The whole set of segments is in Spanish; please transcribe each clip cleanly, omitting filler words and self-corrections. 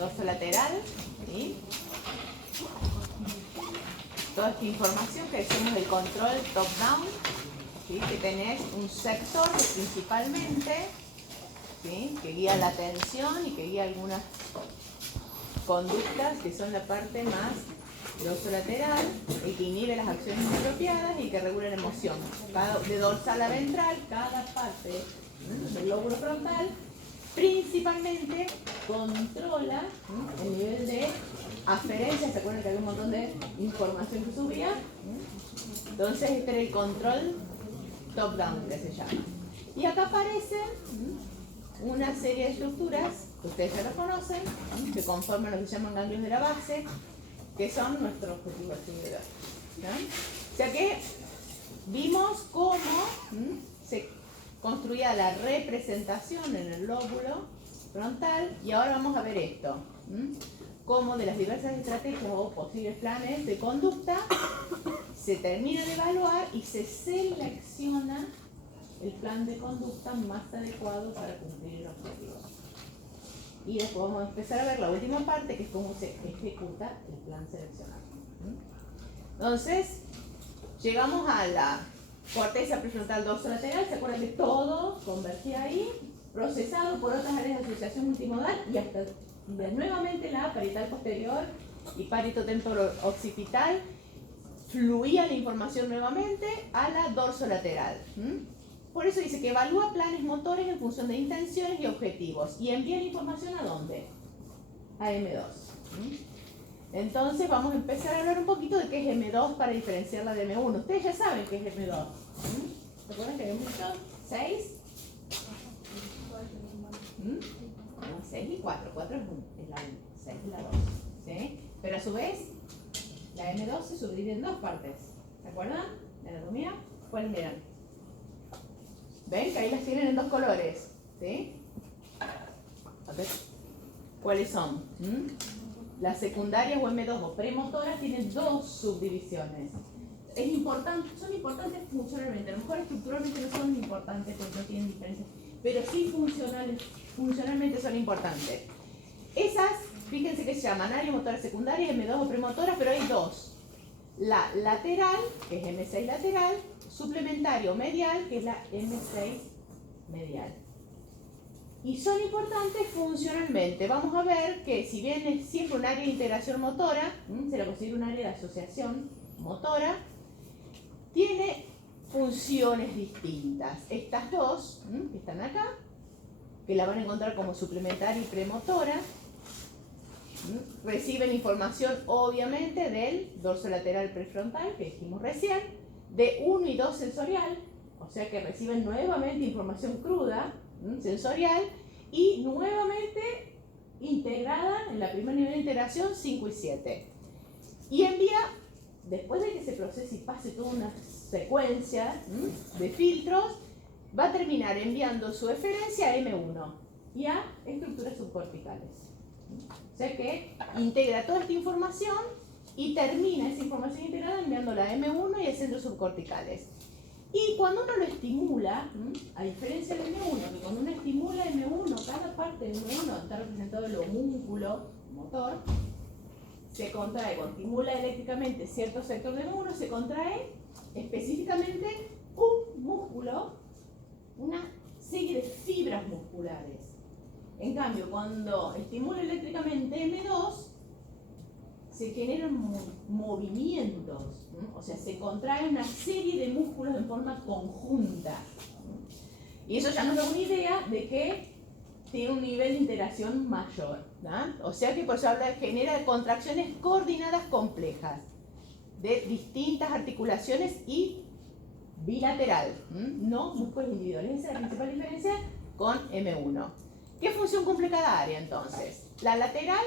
dorsolateral, ¿sí? Toda esta información que decimos del control top-down, ¿sí? Que tenés un sector que principalmente, ¿sí? Que guía la atención y que guía algunas conductas que son la parte más dorsolateral, el que inhibe las acciones inapropiadas y que regula la emoción. De dorsal a ventral, cada parte del lóbulo frontal principalmente controla el nivel de aferencia. ¿Se acuerdan que había un montón de información que subía? Entonces este era el control top-down que se llama. Y acá aparecen una serie de estructuras que ustedes ya lo conocen, que conforman lo que se llaman ganglios de la base, que son nuestros objetivos actividad. O sea que vimos cómo se construía la representación en el lóbulo frontal, y ahora vamos a ver esto, cómo de las diversas estrategias o posibles planes de conducta se termina de evaluar y se selecciona el plan de conducta más adecuado para cumplir el objetivo. Y después vamos a empezar a ver la última parte, que es cómo se ejecuta el plan seleccionado. Entonces, llegamos a la corteza prefrontal dorsolateral. ¿Se acuerdan que todo convergía ahí? Procesado por otras áreas de asociación multimodal y hasta nuevamente la parietal posterior y paritotemporoccipital fluía la información nuevamente a la dorsolateral. Por eso dice que evalúa planes motores en función de intenciones y objetivos y envía la información ¿a dónde? A M2. Entonces vamos a empezar a hablar un poquito de qué es M2 para diferenciarla de M1. Ustedes ya saben qué es M2. ¿Se acuerdan que habíamos dicho 6? 6 y 4. 4 es la 1, 6 es la 2. ¿Sí? Pero a su vez, la M2 se subdivide en dos partes. ¿Se acuerdan? La anatomía. ¿Cuáles miran? ¿Ven? Que ahí las tienen en dos colores. ¿Sí? A ver. ¿Cuáles son? Las secundarias o M2 o premotoras tienen dos subdivisiones. Son importantes funcionalmente. A lo mejor estructuralmente no son importantes porque no tienen diferencia, pero sí funcionalmente son importantes. Esas, fíjense que se llaman área motora secundaria, M2 o premotoras, pero hay dos. La lateral, que es M6 lateral, suplementario medial, que es la M6 medial. Y son importantes funcionalmente. Vamos a ver que si bien es siempre un área de integración motora, se la considera un área de asociación motora, tiene funciones distintas. Estas dos, que están acá, que la van a encontrar como suplementaria y premotora, reciben información obviamente del dorsolateral prefrontal, que dijimos recién, de 1 y 2 sensorial, o sea que reciben nuevamente información cruda, sensorial, y nuevamente integrada en la primer nivel de integración 5 y 7. Y envía, después de que se procese y pase toda una secuencia de filtros, va a terminar enviando su eferencia a M1 y a estructuras subcorticales. O sea que integra toda esta información y termina esa información integrada enviándola a M1 y a centros subcorticales. Y cuando uno lo estimula, a diferencia del M1, que cuando uno estimula M1, cada parte del M1 está representado el homúnculo motor, se contrae, cuando estimula eléctricamente cierto sector del M1, se contrae específicamente un músculo, una serie de fibras musculares. En cambio, cuando estimula eléctricamente M2, se generan movimientos, o sea, se contrae una serie de músculos en forma conjunta. Y eso ya nos da una idea de que tiene un nivel de interacción mayor. O sea que por eso genera contracciones coordinadas complejas de distintas articulaciones y bilateral, no músculos individuales. Esa es la principal diferencia con M1. ¿Qué función cumple cada área entonces? La lateral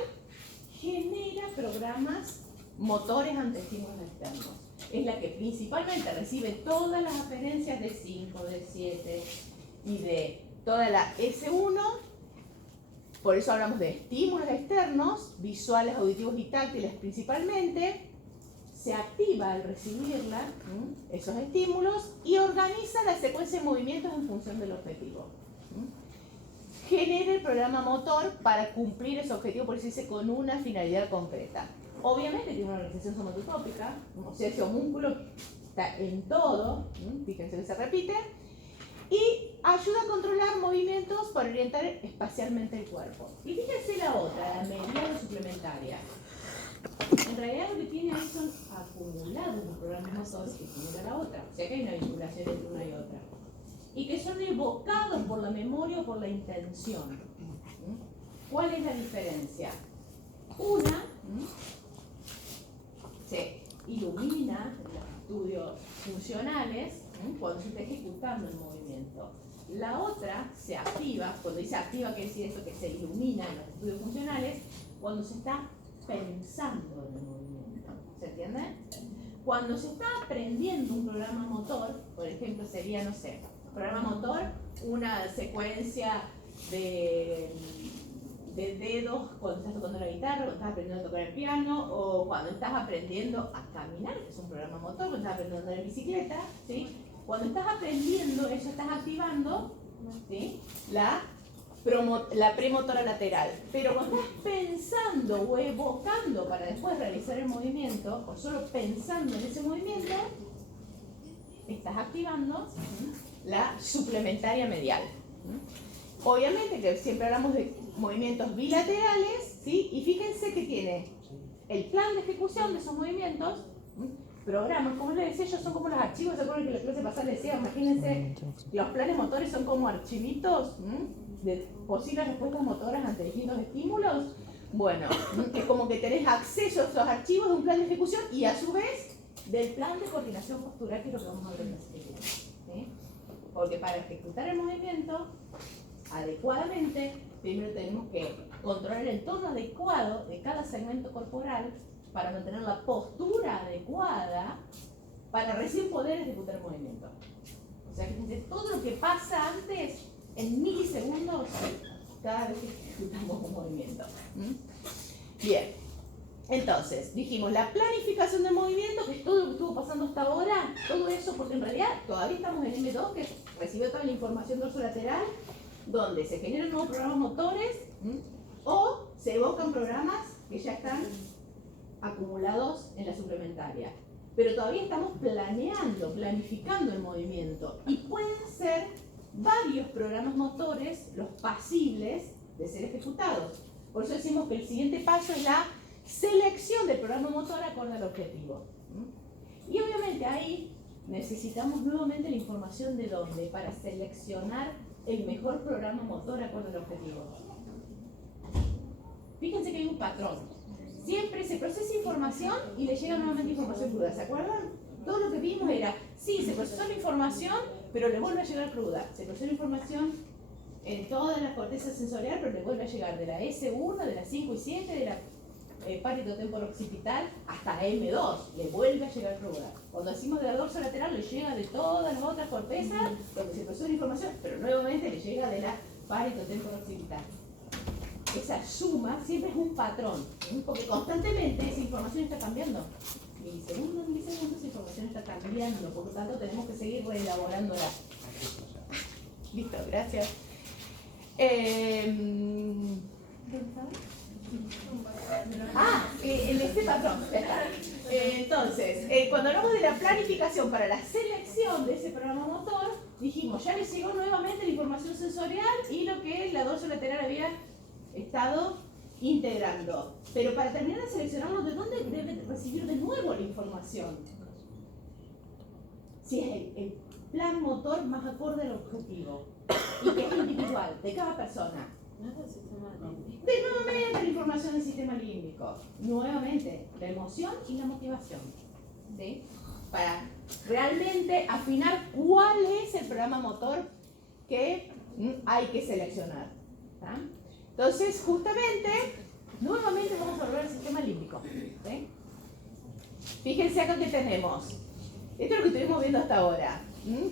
genera programas motores ante estímulos externos. Es la que principalmente recibe todas las aferencias de 5, de 7 y de toda la S1. Por eso hablamos de estímulos externos, visuales, auditivos y táctiles principalmente. Se activa al recibirla, esos estímulos, y organiza la secuencia de movimientos en función del objetivo. genere el programa motor para cumplir ese objetivo, por eso dice con una finalidad concreta. Obviamente tiene una organización somatotópica, o sea, ese homúnculo está en todo, fíjense que se repite, y ayuda a controlar movimientos para orientar espacialmente el cuerpo. Y fíjense la otra, la mediana suplementaria. En realidad lo que tiene ahí son acumulados los programas motores que genera la otra, o sea que hay una vinculación entre una y otra. Y que son evocados por la memoria o por la intención. ¿Cuál es la diferencia? Una se ilumina en los estudios funcionales cuando se está ejecutando el movimiento. La otra se activa, cuando dice activa quiere decir esto que se ilumina en los estudios funcionales, cuando se está pensando en el movimiento. ¿Se entiende? Cuando se está aprendiendo un programa motor, por ejemplo sería, no sé, programa motor, una secuencia de dedos cuando estás tocando la guitarra, cuando estás aprendiendo a tocar el piano, o cuando estás aprendiendo a caminar, que es un programa motor, cuando estás aprendiendo a andar en bicicleta, ¿sí? Cuando estás aprendiendo eso, estás activando, ¿sí?, la premotora lateral. Pero cuando estás pensando o evocando para después realizar el movimiento, o solo pensando en ese movimiento, estás activando la suplementaria medial. Obviamente que siempre hablamos de movimientos bilaterales, ¿sí? Y fíjense que tiene el plan de ejecución de esos movimientos, programas, como les decía yo, son como los archivos. ¿Se acuerdan que en la clase pasada les decía? Imagínense, los planes motores son como archivitos de posibles respuestas motoras ante distintos estímulos. Bueno, es como que tenés acceso a esos archivos de un plan de ejecución y a su vez del plan de coordinación postural, que es lo que vamos a ver en la siguiente, ¿sí? Porque para ejecutar el movimiento adecuadamente, primero tenemos que controlar el tono adecuado de cada segmento corporal para mantener la postura adecuada para recién poder ejecutar el movimiento. O sea, que todo lo que pasa antes, en milisegundos, cada vez que ejecutamos un movimiento. Bien, entonces, dijimos la planificación del movimiento, que es todo lo que estuvo pasando hasta ahora, todo eso, porque en realidad todavía estamos en M2, que recibió toda la información dorsolateral, donde se generan nuevos programas motores o se evocan programas que ya están acumulados en la suplementaria. Pero todavía estamos planificando el movimiento y pueden ser varios programas motores los pasibles de ser ejecutados. Por eso decimos que el siguiente paso es la selección del programa motor acorde al objetivo. Y obviamente ahí necesitamos nuevamente la información de dónde para seleccionar el mejor programa motor acorde al objetivo. Fíjense que hay un patrón. Siempre se procesa información y le llega nuevamente información cruda. ¿Se acuerdan? Todo lo que vimos era, sí, se procesó la información, pero le vuelve a llegar cruda. Se procesó la información en toda la corteza sensorial, pero le vuelve a llegar de la S1, de la 5 y 7, de la parieto temporo-occipital hasta M2. Le vuelve a llegar cruda. Cuando decimos de la dorsolateral, le llega de todas las otras cortezas donde se procesó la información, pero nuevamente le llega de la parieto temporo-occipital. Esa suma siempre es un patrón, porque constantemente esa información está cambiando. Milisegundos, esa información está cambiando, por lo tanto tenemos que seguir reelaborándola. Listo, gracias. Este patrón. Entonces, cuando hablamos de la planificación para la selección de ese programa motor, dijimos, ya le llegó nuevamente la información sensorial y lo que la dorsolateral había estado integrando. Pero para terminar de seleccionarlo, ¿de dónde debe recibir de nuevo la información? Si es el plan motor más acorde al objetivo y que es individual, de cada persona. De nuevamente la información del sistema límbico. Nuevamente, la emoción y la motivación. ¿Sí? Para realmente afinar cuál es el programa motor que hay que seleccionar. ¿Tá? Entonces, justamente, nuevamente vamos a volver al sistema límbico. ¿Sí? Fíjense acá que tenemos. Esto es lo que estuvimos viendo hasta ahora.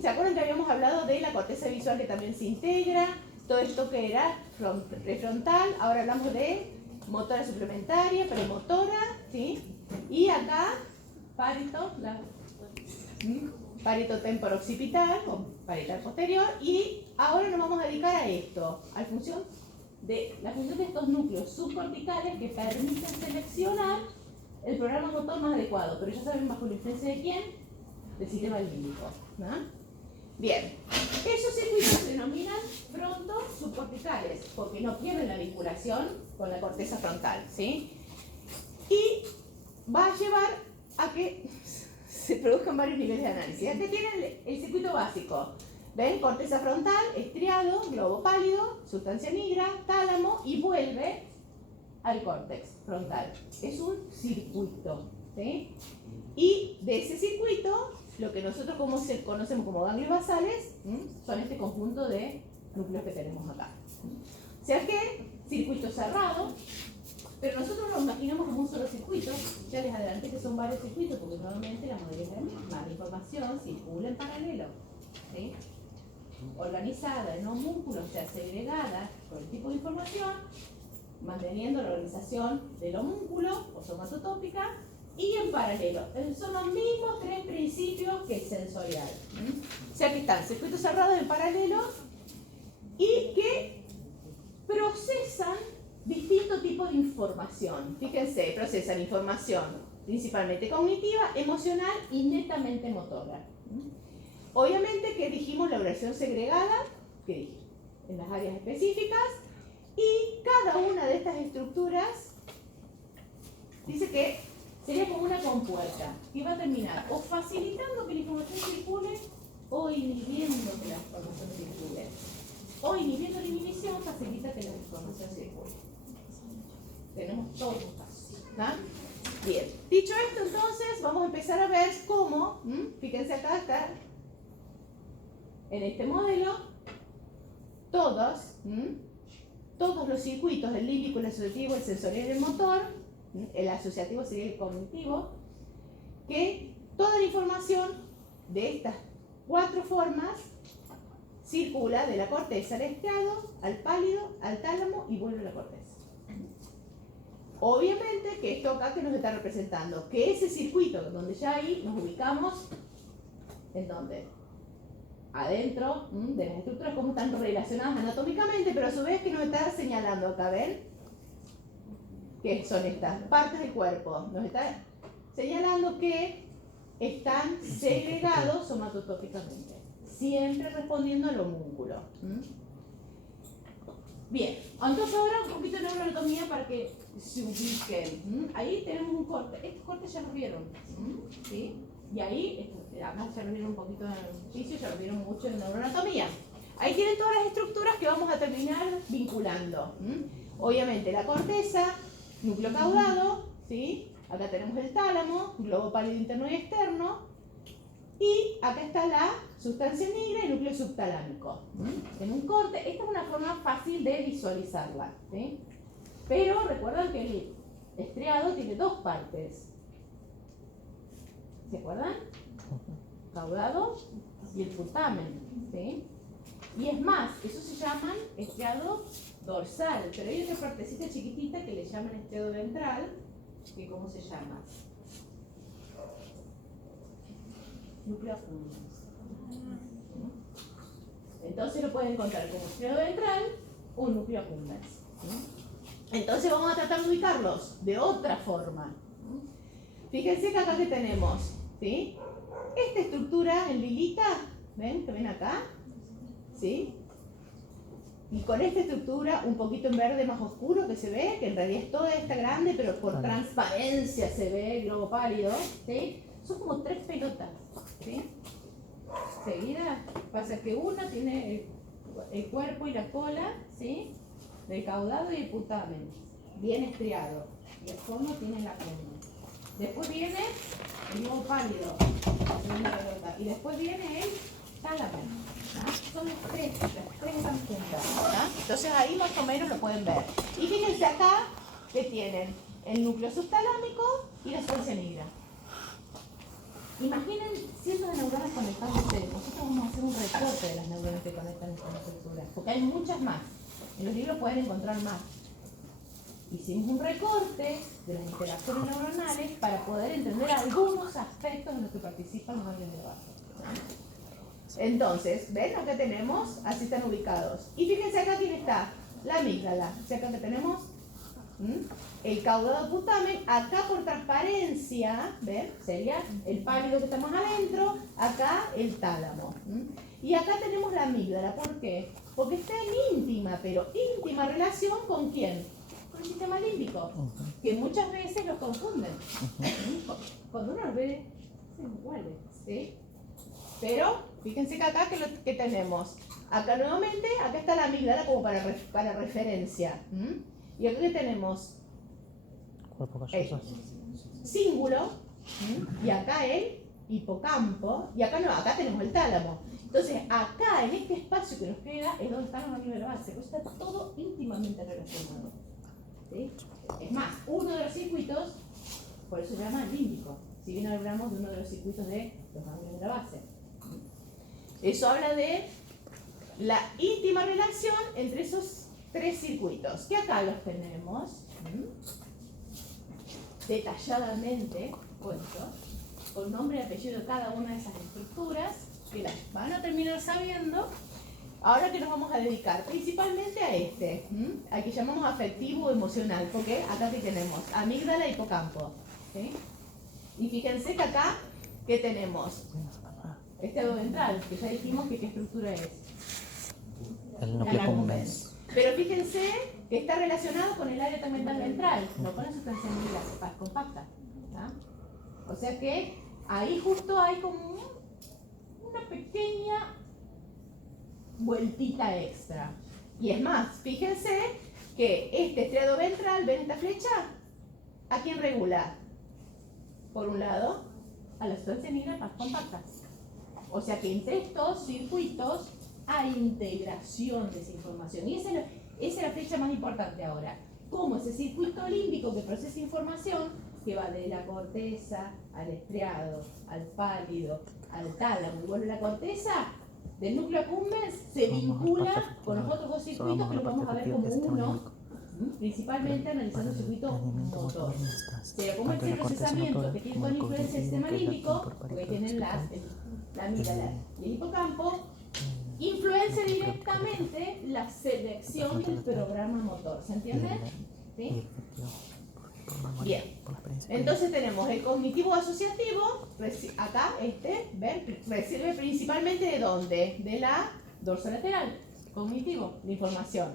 ¿Se acuerdan que habíamos hablado de la corteza visual que también se integra? Todo esto que era prefrontal. Ahora hablamos de motora suplementaria, premotora, ¿sí? Y acá, parieto, Parieto-temporo-occipital o parietal posterior, y ahora nos vamos a dedicar a esto, a la función de estos núcleos subcorticales que permiten seleccionar el programa motor más adecuado, pero ya saben bajo la influencia de quién, del sistema límbico, ¿no? Bien, esos circuitos se denominan fronto-subcorticales porque no pierden la vinculación con la corteza frontal, ¿sí? Y va a llevar a que se produzcan varios niveles de análisis. Aquí tienen el circuito básico. ¿Ven? Corteza frontal, estriado, globo pálido, sustancia negra, tálamo y vuelve al córtex frontal. Es un circuito, ¿sí? Y de ese circuito, lo que nosotros conocemos como ganglios basales, son este conjunto de núcleos que tenemos acá. O sea que, circuito cerrado, pero nosotros lo imaginamos como un solo circuito. Ya les adelanté que son varios circuitos, porque nuevamente la modalidad es la misma. La información circula en paralelo, ¿sí? Organizada en homúnculos, o sea, segregada por el tipo de información, manteniendo la organización del homúnculo o somatotópica, y en paralelo. Son los mismos tres principios que el sensorial. O sea que están circuitos cerrados en paralelo y que procesan distintos tipos de información. Fíjense, procesan información principalmente cognitiva, emocional y netamente motora. Obviamente que dijimos la oración segregada, que dije, en las áreas específicas, y cada una de estas estructuras dice que sería como una compuerta que va a terminar o facilitando que la información circule o inhibiendo que la información circule. O inhibiendo la inhibición facilita que la información circule. Tenemos todos los casos, ¿tá? Bien, dicho esto, entonces vamos a empezar a ver cómo, fíjense acá está, en este modelo, todos los circuitos, el límbico, el asociativo, el sensorial y el motor, el asociativo sería el cognitivo, que toda la información de estas cuatro formas circula de la corteza al estriado, al pálido, al tálamo y vuelve a la corteza. Obviamente que esto acá que nos está representando, que ese circuito donde ya ahí nos ubicamos, ¿en dónde? Adentro de las estructuras, cómo están relacionadas anatómicamente, pero a su vez que nos está señalando acá, ¿ven? Que son estas partes del cuerpo. Nos está señalando que están segregados somatotópicamente, siempre respondiendo al homúnculo. Bien, entonces ahora un poquito de neuroanatomía para que se ubiquen. Ahí tenemos un corte. Estos cortes ya los vieron, ¿sí? Y ahí, acá ya lo vieron un poquito en el juicio, ya lo vieron mucho en neuroanatomía. Ahí tienen todas las estructuras que vamos a terminar vinculando. Obviamente la corteza, núcleo caudado, ¿sí? Acá tenemos el tálamo, globo pálido interno y externo. Y acá está la sustancia negra y el núcleo subtalámico. En un corte, esta es una forma fácil de visualizarla, ¿sí? Pero recuerdan que el estriado tiene dos partes. ¿Se acuerdan? Caudado y el putamen, ¿sí? Y es más, eso se llaman estriado dorsal, pero hay otra partecita chiquitita que le llaman estriado ventral, que ¿cómo se llama? Núcleo accumbens. Entonces lo pueden encontrar como estriado ventral o núcleo accumbens. Entonces vamos a tratar de ubicarlos de otra forma. Fíjense que acá que tenemos, ¿sí? Esta estructura en lilita, ¿ven? ¿Que ven acá? ¿Sí? Y con esta estructura un poquito en verde más oscuro que se ve, que en realidad es toda esta grande, pero por transparencia se ve el globo pálido, ¿sí? Son como tres pelotas, ¿sí? Seguida pasa que una tiene el cuerpo y la cola, ¿sí? Del caudado y el putamen, bien estriado, y el fondo tiene la crema. Después viene el globo pálido, la segunda pelota, y después viene el tálamo. Son las tres están juntas. Entonces ahí más o menos lo pueden ver. Y fíjense acá que tienen el núcleo subtalámico y la sustancia negra. Imaginen cientos de neuronas conectándose. Nosotros vamos a hacer un recorte de las neuronas que conectan estas estructuras, porque hay muchas más. En los libros pueden encontrar más. Hicimos un recorte de las interacciones neuronales para poder entender algunos aspectos en los que participan los ganglios de base. Entonces, ¿ven? Acá tenemos, así están ubicados. Y fíjense acá quién está, la amígdala. O sea, acá que tenemos el caudado putamen, acá por transparencia, ¿ven? Sería el pálido que está más adentro, acá el tálamo. Y acá tenemos la amígdala, ¿por qué? Porque está en íntima, pero íntima relación ¿con quién? Con el sistema límbico, que muchas veces los confunden. Cuando uno los ve, son iguales, ¿sí? Pero fíjense que acá que tenemos, acá nuevamente, acá está la amígdala como para referencia. Y acá que tenemos el cíngulo, y acá el hipocampo, y acá no, acá tenemos el tálamo. Entonces, acá en este espacio que nos queda es donde están los anillos de la base, pues está todo íntimamente relacionado. ¿Sí? Es más, uno de los circuitos, por eso se llama límbico, si bien hablamos de uno de los circuitos de los ganglios de la base. Eso habla de la íntima relación entre esos tres circuitos, que acá los tenemos detalladamente puestos, con nombre y apellido de cada una de esas estructuras, que las van a terminar sabiendo. Ahora que nos vamos a dedicar principalmente a este, al que llamamos afectivo emocional, porque acá que tenemos amígdala y hipocampo, ¿sí? Y fíjense que acá que tenemos este lado ventral, que ya dijimos que qué estructura es. El núcleo accumbens. Pero fíjense que está relacionado con el área tegmental ventral, no con la sustancia amígdala compacta. ¿No? O sea que ahí justo hay como una pequeña vueltita extra. Y es más, fíjense que este estriado ventral, ¿ven esta flecha? ¿A quién regula? Por un lado, a la sustancia amígdala compacta. O sea que entre estos circuitos hay integración de esa información. Y esa es la flecha más importante ahora. Cómo ese circuito límbico que procesa información, que va de la corteza al estriado, al pálido, al tálamo y vuelve a la corteza, del núcleo accumbens se vincula con los otros dos circuitos que los vamos a ver como uno, principalmente analizando el circuito motor. Pero como este procesamiento que tiene toda la influencia del sistema límbico, porque tienen la amígdala y el hipocampo, influencia directamente la selección del programa motor. ¿Se entiende? ¿Sí? Bien. Entonces tenemos el cognitivo asociativo, acá ¿ven? Recibe principalmente ¿de dónde? De la dorsolateral, cognitivo, la información.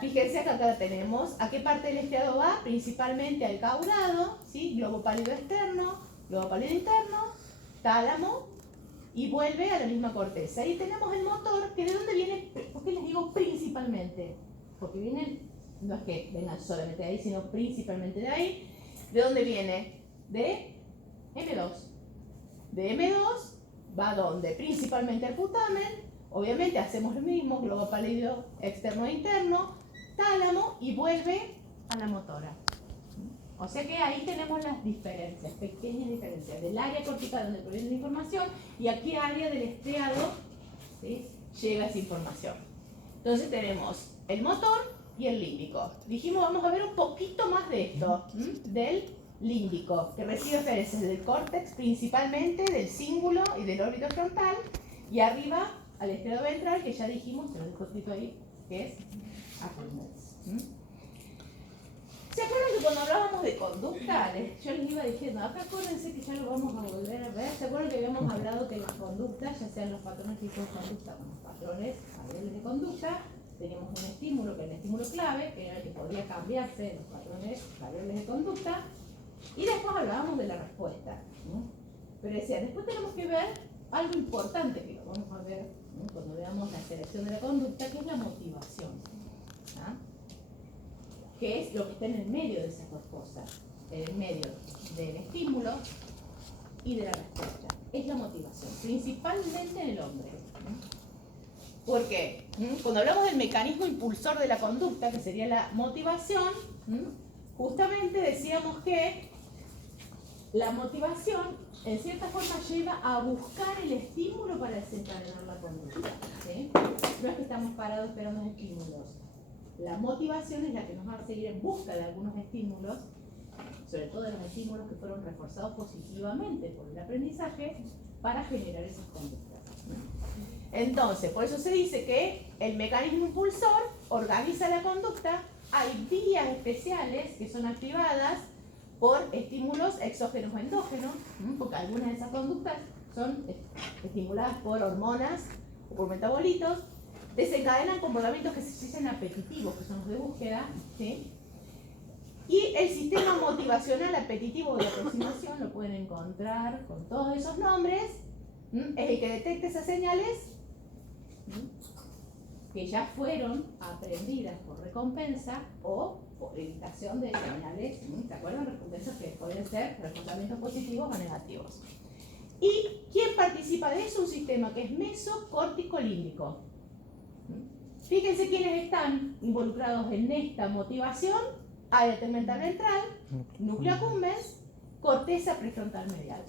Fíjense que acá tenemos, ¿a qué parte del estriado va? Principalmente al caudado, ¿sí? Globo pálido externo, globo pálido interno, tálamo, y vuelve a la misma corteza. Y tenemos el motor, que ¿de dónde viene? ¿Por qué les digo principalmente? Porque vienen, no es que vengan solamente de ahí, sino principalmente de ahí. ¿De dónde viene? De M2. De M2 va a dónde? Principalmente al putamen. Obviamente hacemos lo mismo, globo pálido externo e interno, tálamo, y vuelve a la motora. O sea que ahí tenemos las diferencias, pequeñas diferencias, del área cortical donde proviene la información y a qué área del estriado, ¿sí?, llega esa información. Entonces tenemos el motor y el límbico. Dijimos, vamos a ver un poquito más de esto, del límbico, que recibe referencias del córtex principalmente, del cíngulo y del órbito frontal, y arriba al estriado ventral, que ya dijimos, se lo dejo escrito ahí, que es accumbens. ¿Se acuerdan que cuando hablábamos de conducta, yo les iba diciendo, acá acuérdense que ya lo vamos a volver a ver? ¿Se acuerdan que habíamos hablado que las conductas, ya sean los patrones tipos de conducta como los patrones variables de conducta, teníamos un estímulo, que era el estímulo clave, que era el que podría cambiarse en los patrones variables de conducta, y después hablábamos de la respuesta, ¿no? Pero decía, después tenemos que ver algo importante, que lo vamos a ver, ¿no?, cuando veamos la selección de la conducta, que es la motivación, ¿no?, que es lo que está en el medio de esas dos cosas, en el medio del estímulo y de la respuesta. Es la motivación, principalmente en el hombre. ¿Por qué? Cuando hablamos del mecanismo impulsor de la conducta, que sería la motivación, justamente decíamos que la motivación en cierta forma lleva a buscar el estímulo para desencadenar la conducta, ¿sí? No es que estamos parados esperando estímulos. La motivación es la que nos va a seguir en busca de algunos estímulos, sobre todo de los estímulos que fueron reforzados positivamente por el aprendizaje, para generar esas conductas. Entonces, por eso se dice que el mecanismo impulsor organiza la conducta. Hay vías especiales que son activadas por estímulos exógenos o endógenos, porque algunas de esas conductas son estimuladas por hormonas o por metabolitos, desencadenan comportamientos que se dicen apetitivos, que son los de búsqueda, ¿sí? Y el sistema motivacional apetitivo de aproximación, lo pueden encontrar con todos esos nombres, es el que detecta esas señales que ya fueron aprendidas por recompensa o por evitación de señales, ¿se acuerdan? Recompensas que pueden ser reforzamientos positivos o negativos. ¿Y quién participa de eso? Un sistema que es mesocórtico-límbico. Fíjense quiénes están involucrados en esta motivación: área tegmental ventral, núcleo accumbens, corteza prefrontal medial.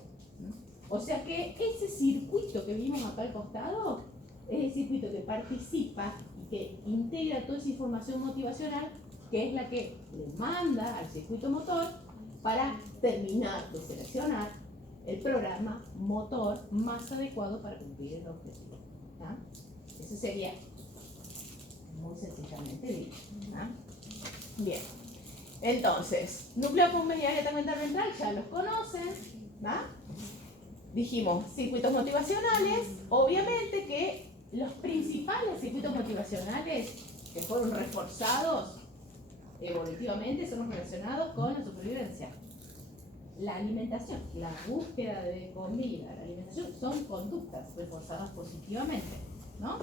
O sea que ese circuito que vimos acá al costado es el circuito que participa y que integra toda esa información motivacional, que es la que le manda al circuito motor para terminar de seleccionar el programa motor más adecuado para cumplir el objetivo. ¿Ah? Eso sería muy sencillamente dicho. ¿Ah? Bien. Entonces, núcleo accumbens y área tegmental ventral ya los conocen. ¿Ah? Dijimos circuitos motivacionales. Obviamente que los principales circuitos motivacionales que fueron reforzados evolutivamente son los relacionados con la supervivencia. La alimentación, la búsqueda de comida, la alimentación son conductas reforzadas positivamente, ¿no?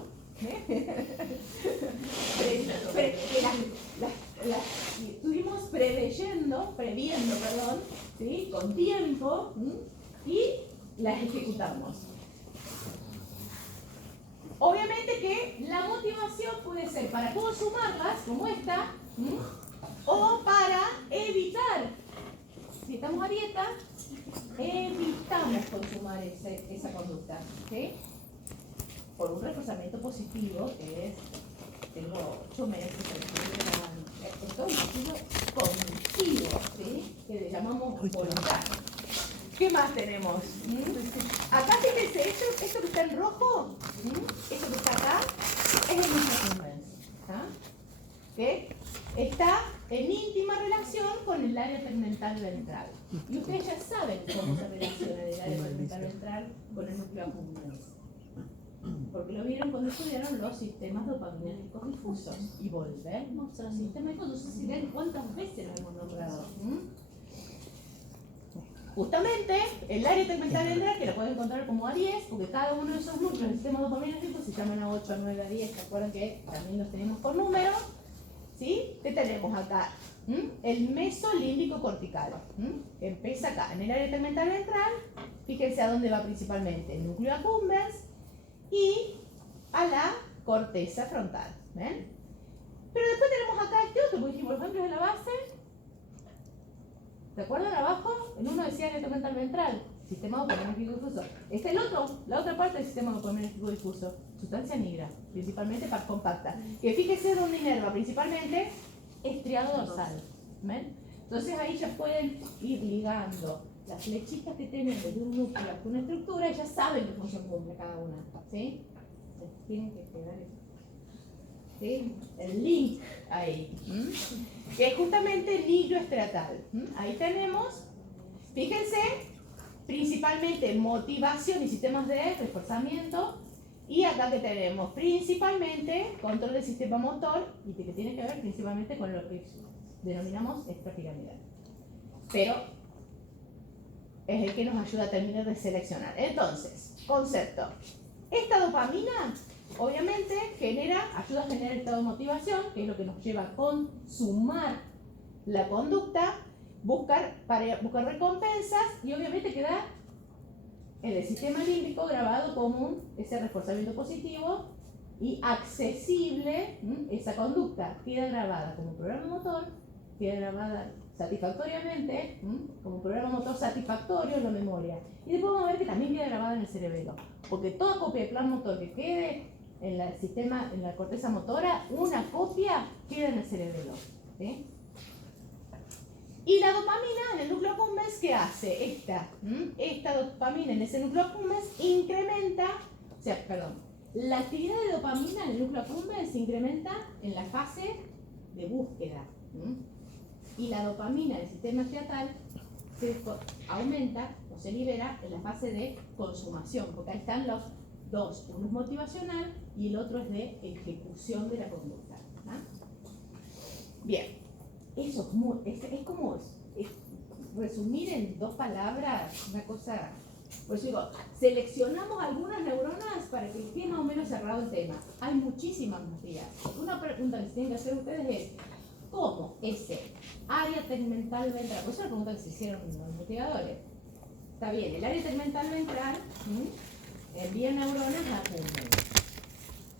Estuvimos previendo, ¿sí? Con tiempo, y las ejecutamos. Obviamente que la motivación puede ser para consumarlas, como esta, o para evitar. Si estamos a dieta, evitamos consumar esa conducta, ¿sí? Por un reforzamiento positivo, que es, tengo 8 meses, esto es un estilo cognitivo, ¿sí? Que le llamamos voluntad. ¿Qué más tenemos? Acá fíjense, esto que está en rojo, esto que está acá, es el núcleo accumbens, que está en íntima relación con el área tegmental ventral. Y ustedes ya saben cómo se relaciona el área tegmental ventral con el núcleo accumbens, porque lo vieron cuando estudiaron los sistemas dopaminérgicos difusos. Y volvemos a los sistemas difusos. No sé si ven cuántas veces lo hemos nombrado. Justamente el área tegmental ventral, que lo pueden encontrar como A10, porque cada uno de esos núcleos del sistema dopaminérgico se llaman A8, A9, A10, ¿se acuerdan que también los tenemos por número? ¿Sí? ¿Qué tenemos acá? El mesolímbico cortical. Empieza acá, en el área tegmental ventral. Fíjense a dónde va principalmente: el núcleo accumbens y a la corteza frontal. ¿Ven? Pero después tenemos acá este otro, porque dijimos los ejemplos de la base. ¿Se acuerdan abajo? En uno decía área tegmental ventral, sistema dopaminérgico difuso. Este es el otro, la otra parte del sistema dopaminérgico difuso, sustancia negra, principalmente para compacta. Que fíjese dónde inerva, principalmente estriado dorsal. ¿Ven? Entonces ahí ya pueden ir ligando las flechitas que tienen desde un núcleo hasta una estructura y ya saben qué función cumple cada una. ¿Sí? Tienen que quedar ¿sí? El link ahí, que es justamente el núcleo estriatal. Ahí tenemos, fíjense, principalmente motivación y sistemas de reforzamiento, y acá que tenemos principalmente control del sistema motor, y que tiene que ver principalmente con lo que denominamos extrapiramidal, pero es el que nos ayuda a terminar de seleccionar. Entonces, concepto: esta dopamina obviamente ayuda a generar estado de motivación, que es lo que nos lleva a consumar la conducta, buscar recompensas, y obviamente queda en el sistema límbico grabado como ese reforzamiento positivo y accesible. Esa conducta queda grabada como programa motor, queda grabada satisfactoriamente como programa motor satisfactorio en la memoria, y después vamos a ver que también queda grabada en el cerebelo, porque toda copia de plan motor que quede en la corteza motora, una copia queda en el cerebelo, ¿sí? Y la dopamina en el núcleo accumbens, ¿qué hace? Esta dopamina en ese núcleo accumbens incrementa, la actividad de dopamina en el núcleo accumbens se incrementa en la fase de búsqueda. Y la dopamina del sistema striatal se aumenta o se libera en la fase de consumación, porque ahí están los dos, uno es motivacional y el otro es de ejecución de la conducta. Bien, eso es como resumir en 2 palabras una cosa. Por eso digo, seleccionamos algunas neuronas para que quede más o menos cerrado el tema. Hay muchísimas más vías. Una pregunta que se tienen que hacer ustedes es: ¿cómo ese área tegmental ventral? Pues es una pregunta que se hicieron los investigadores. Está bien, el área tegmental ventral envía neuronas a accumbens.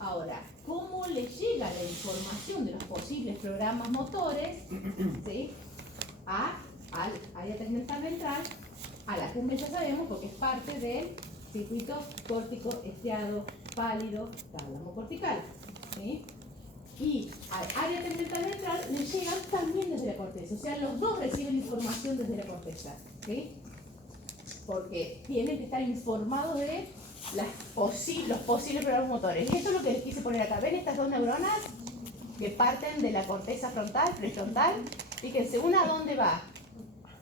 Ahora, ¿cómo le llega la información de los posibles programas motores, ¿sí?, al área tegmental ventral? A la accumbens ya sabemos, porque es parte del circuito córtico estriado pálido tálamo cortical, ¿sí? Y al área tegmental ventral le llegan también desde la corteza, o sea, los dos reciben información desde la corteza, ¿sí? Porque tienen que estar informados de los posibles programas motores. Y esto es lo que les quise poner acá. ¿Ven estas 2 neuronas que parten de la corteza frontal, prefrontal? Fíjense, ¿una a dónde va?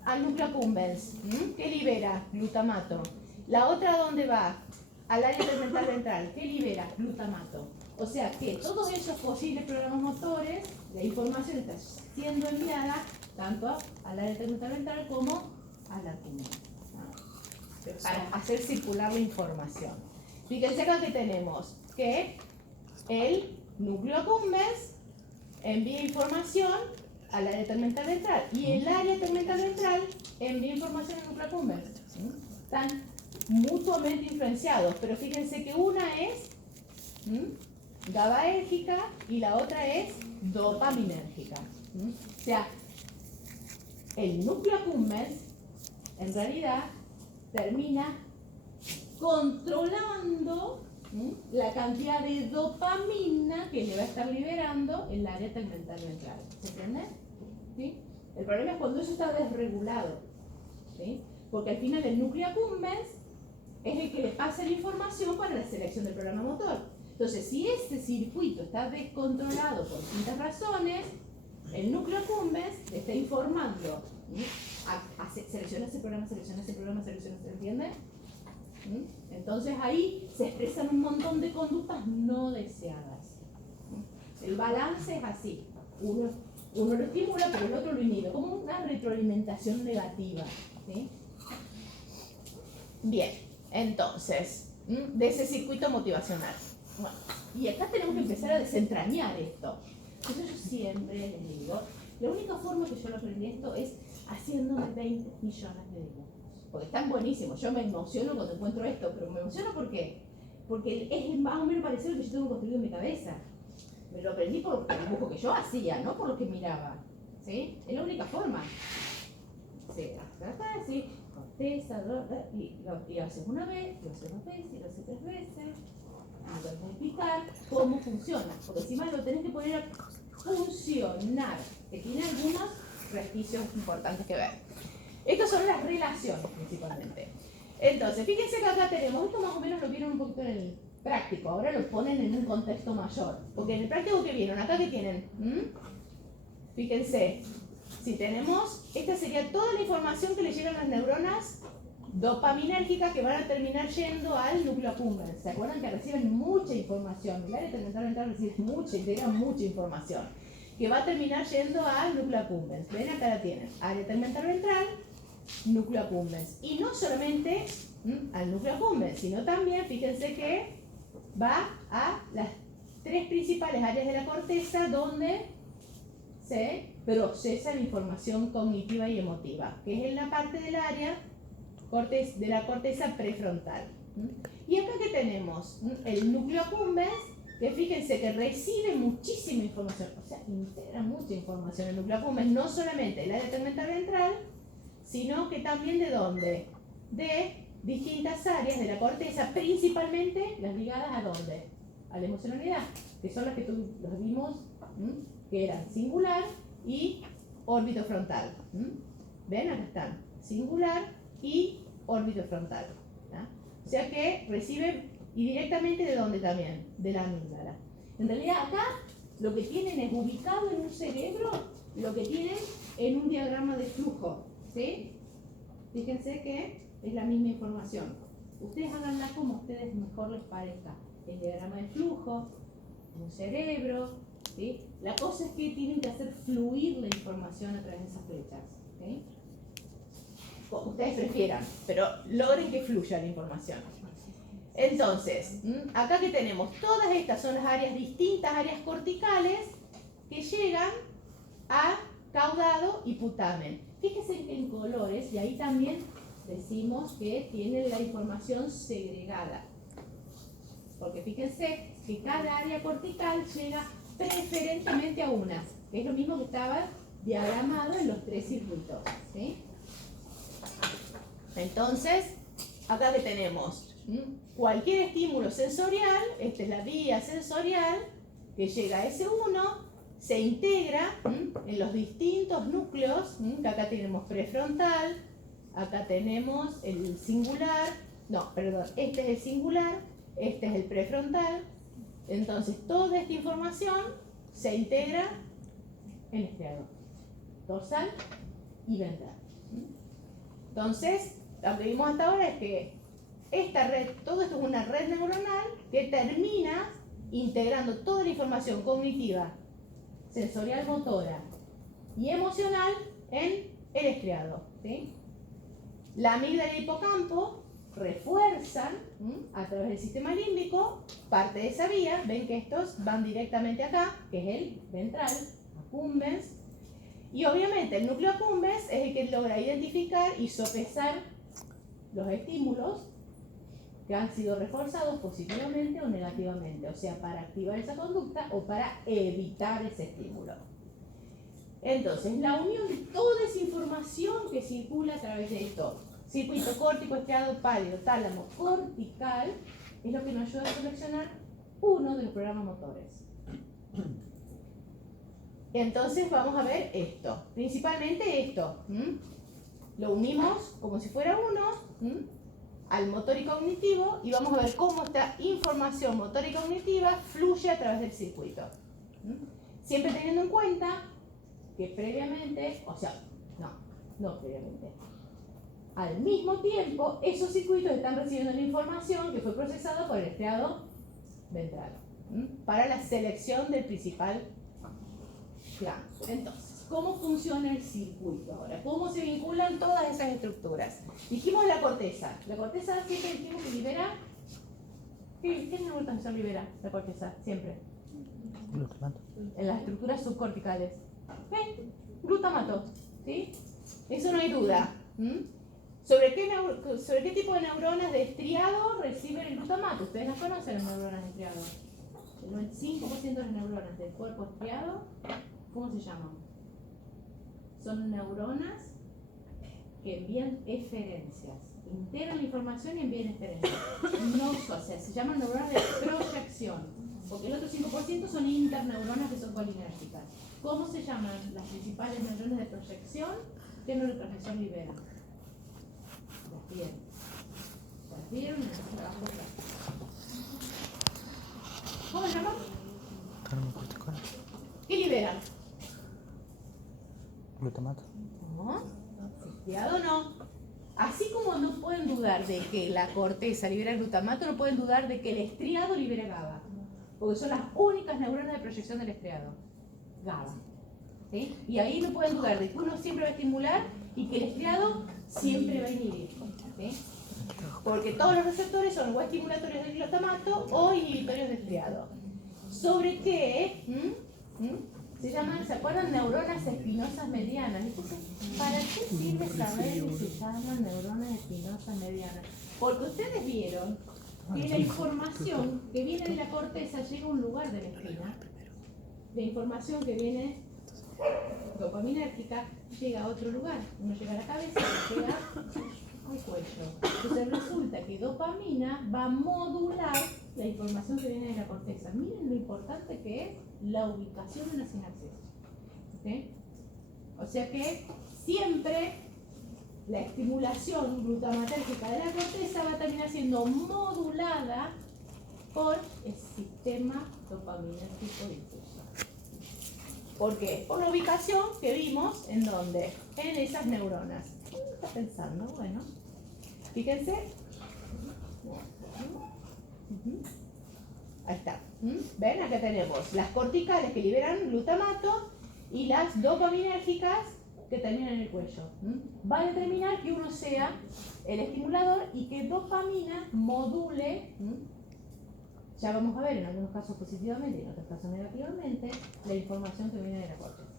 Al núcleo accumbens, que libera glutamato. La otra ¿a dónde va? Al área tegmental ventral, que libera glutamato. O sea que todos esos posibles programas motores, la información está siendo enviada tanto al área tegmental ventral como a la accumbens, para hacer circular la información. Fíjense acá que tenemos que el núcleo accumbens envía información al área tegmental ventral y el área tegmental ventral envía información al núcleo accumbens. Están mutuamente influenciados, pero fíjense que una es GABAérgica y la otra es dopaminérgica. O sea, el núcleo accumbens en realidad termina controlando la cantidad de dopamina que le va a estar liberando el área tegmental ventral. ¿Se entiende? ¿Sí? El problema es cuando eso está desregulado, ¿sí? Porque al final el núcleo accumbens es el que le pasa la información para la selección del programa motor. Entonces, si este circuito está descontrolado por distintas razones, el núcleo accumbens le está informando, selecciona ese programa, selecciona ese programa, selecciona, ¿se entiende? Entonces ahí se expresan un montón de conductas no deseadas. El balance es así: uno lo estimula, pero el otro lo inhibe, como una retroalimentación negativa, ¿sí? Bien, entonces, de ese circuito motivacional. Bueno, y acá tenemos que empezar a desentrañar esto. Entonces yo siempre les digo, la única forma que yo lo aprendí esto es haciéndome 20 millones de dibujos. Porque están buenísimos. Yo me emociono cuando encuentro esto, pero me emociono porque es más o menos parecido a lo que yo tengo construido en mi cabeza. Me lo aprendí por el dibujo que yo hacía, no por lo que miraba. ¿Sí? Es la única forma. Sí, así, corteza, y lo haces una vez, lo haces 2 veces, y lo haces 3 veces. Y voy a explicar cómo funciona. Porque encima lo tenés que poner a funcionar, que tiene algunos resquicios importantes que ver. Estas son las relaciones principalmente. Entonces, fíjense que acá tenemos, esto más o menos lo vieron un poquito en el práctico, ahora lo ponen en un contexto mayor. Porque en el práctico que vieron, acá que tienen, fíjense, si tenemos, esta sería toda la información que le llegan a las neuronas dopaminérgicas que van a terminar yendo al núcleo accumbens. ¿Se acuerdan que reciben mucha información? El área tegmental ventral recibe integra mucha información que va a terminar yendo al núcleo accumbens. ¿Ven? Acá la tienen. Área tegmental ventral, núcleo accumbens. Y no solamente al núcleo accumbens, sino también, fíjense que va a las 3 principales áreas de la corteza donde se procesa la información cognitiva y emotiva, que es en la parte del área de la corteza prefrontal. Y acá que tenemos el núcleo accumbens, que fíjense que recibe muchísima información, o sea, integra mucha información el núcleo accumbens, no solamente el área tegmental ventral, sino que también ¿de dónde? De distintas áreas de la corteza, principalmente las ligadas a ¿dónde? A la emocionalidad, que son las que los vimos, que eran singular y órbito frontal. ¿Ven? Acá están, singular y órbito frontal. ¿Tá? O sea que recibe, y directamente de dónde también, de la amígdala. En realidad acá lo que tienen es ubicado en un cerebro, lo que tienen en un diagrama de flujo, ¿sí? Fíjense que es la misma información. Ustedes háganla como a ustedes mejor les parezca. El diagrama de flujo, un cerebro, ¿sí? La cosa es que tienen que hacer fluir la información a través de esas flechas, ¿sí? Como ustedes prefieran, pero logren que fluya la información. Entonces, acá que tenemos, todas estas son las áreas, distintas áreas corticales que llegan a caudado y putamen. Fíjense que en colores, y ahí también decimos que tienen la información segregada. Porque fíjense que cada área cortical llega preferentemente a una, que es lo mismo que estaba diagramado en los 3 circuitos, ¿sí? Entonces, acá que tenemos cualquier estímulo sensorial, esta es la vía sensorial, que llega a S1, se integra en los distintos núcleos, que acá tenemos prefrontal, acá tenemos el singular, no, perdón, este es el singular, este es el prefrontal. Entonces toda esta información se integra en el estriado dorsal y ventral. Entonces, lo que vimos hasta ahora es que esta red, todo esto es una red neuronal que termina integrando toda la información cognitiva, sensorial, motora y emocional en el estriado, ¿sí? La amígdala y el hipocampo refuerzan a través del sistema límbico parte de esa vía. Ven que estos van directamente acá, que es el ventral, accumbens, y obviamente el núcleo accumbens es el que logra identificar y sopesar los estímulos que han sido reforzados positivamente o negativamente, o sea, para activar esa conducta o para evitar ese estímulo. Entonces, la unión de toda esa información que circula a través de esto, circuito córtico, estriado, pálido, tálamo, cortical, es lo que nos ayuda a seleccionar uno de los programas motores. Entonces vamos a ver esto, principalmente esto. Lo unimos como si fuera uno al motor y cognitivo y vamos a ver cómo esta información motora y cognitiva fluye a través del circuito. Siempre teniendo en cuenta que previamente, o sea, no previamente, al mismo tiempo, esos circuitos están recibiendo la información que fue procesada por el estriado ventral para la selección del principal plan. Entonces, ¿cómo funciona el circuito ahora? ¿Cómo se vinculan todas esas estructuras? Dijimos la corteza. La corteza siempre dijimos que libera. ¿Qué neurotransmisor libera la corteza? Siempre. Glutamato. En las estructuras subcorticales. Glutamato. ¿Sí? Eso no hay duda. ¿Sobre qué tipo de neuronas de estriado reciben el glutamato? Ustedes las conocen, las neuronas de estriado. El 95% de las neuronas del cuerpo estriado, ¿cómo se llaman? Son neuronas que envían eferencias. Integran la información y envían eferencias. No, o sea, se llaman neuronas de proyección. Porque el otro 5% son interneuronas que son colinérgicas. ¿Cómo se llaman las principales neuronas de proyección? ¿Qué neurotransmisor liberan? Las vieron. Las vieron en el trabajo de ¿cómo se llaman? Tálamo-cortical. ¿Qué liberan? Glutamato. No, estriado no. Así como no pueden dudar de que la corteza libera el glutamato, no pueden dudar de que el estriado libera GABA. Porque son las únicas neuronas de proyección del estriado. GABA. ¿Sí? Y ahí no pueden dudar de que uno siempre va a estimular y que el estriado siempre va a inhibir. ¿Sí? Porque todos los receptores son o estimulatorios del glutamato o inhibitorios del estriado. ¿Sobre qué? Se llaman, ¿se acuerdan? Neuronas espinosas medianas. Entonces, ¿para qué sirve saber que se llaman neuronas espinosas medianas? Porque ustedes vieron que la información que viene de la corteza llega a un lugar de la espina. La información que viene dopaminérgica llega a otro lugar. Uno llega a la cabeza y llega al cuello. Entonces resulta que dopamina va a modular la información que viene de la corteza. Miren lo importante que es la ubicación de una sinapsis. ¿Sí? O sea que siempre la estimulación glutamatérgica de la corteza va a terminar siendo modulada por el sistema dopaminérgico difuso. ¿Por qué? Por la ubicación que vimos en donde, en esas neuronas. ¿Qué está pensando? Bueno, fíjense. Ahí está. ¿Ven? Acá tenemos las corticales que liberan glutamato y las dopaminérgicas que terminan en el cuello. Va a determinar que uno sea el estimulador y que dopamina module, ya vamos a ver en algunos casos positivamente y en otros casos negativamente, la información que viene de la corteza.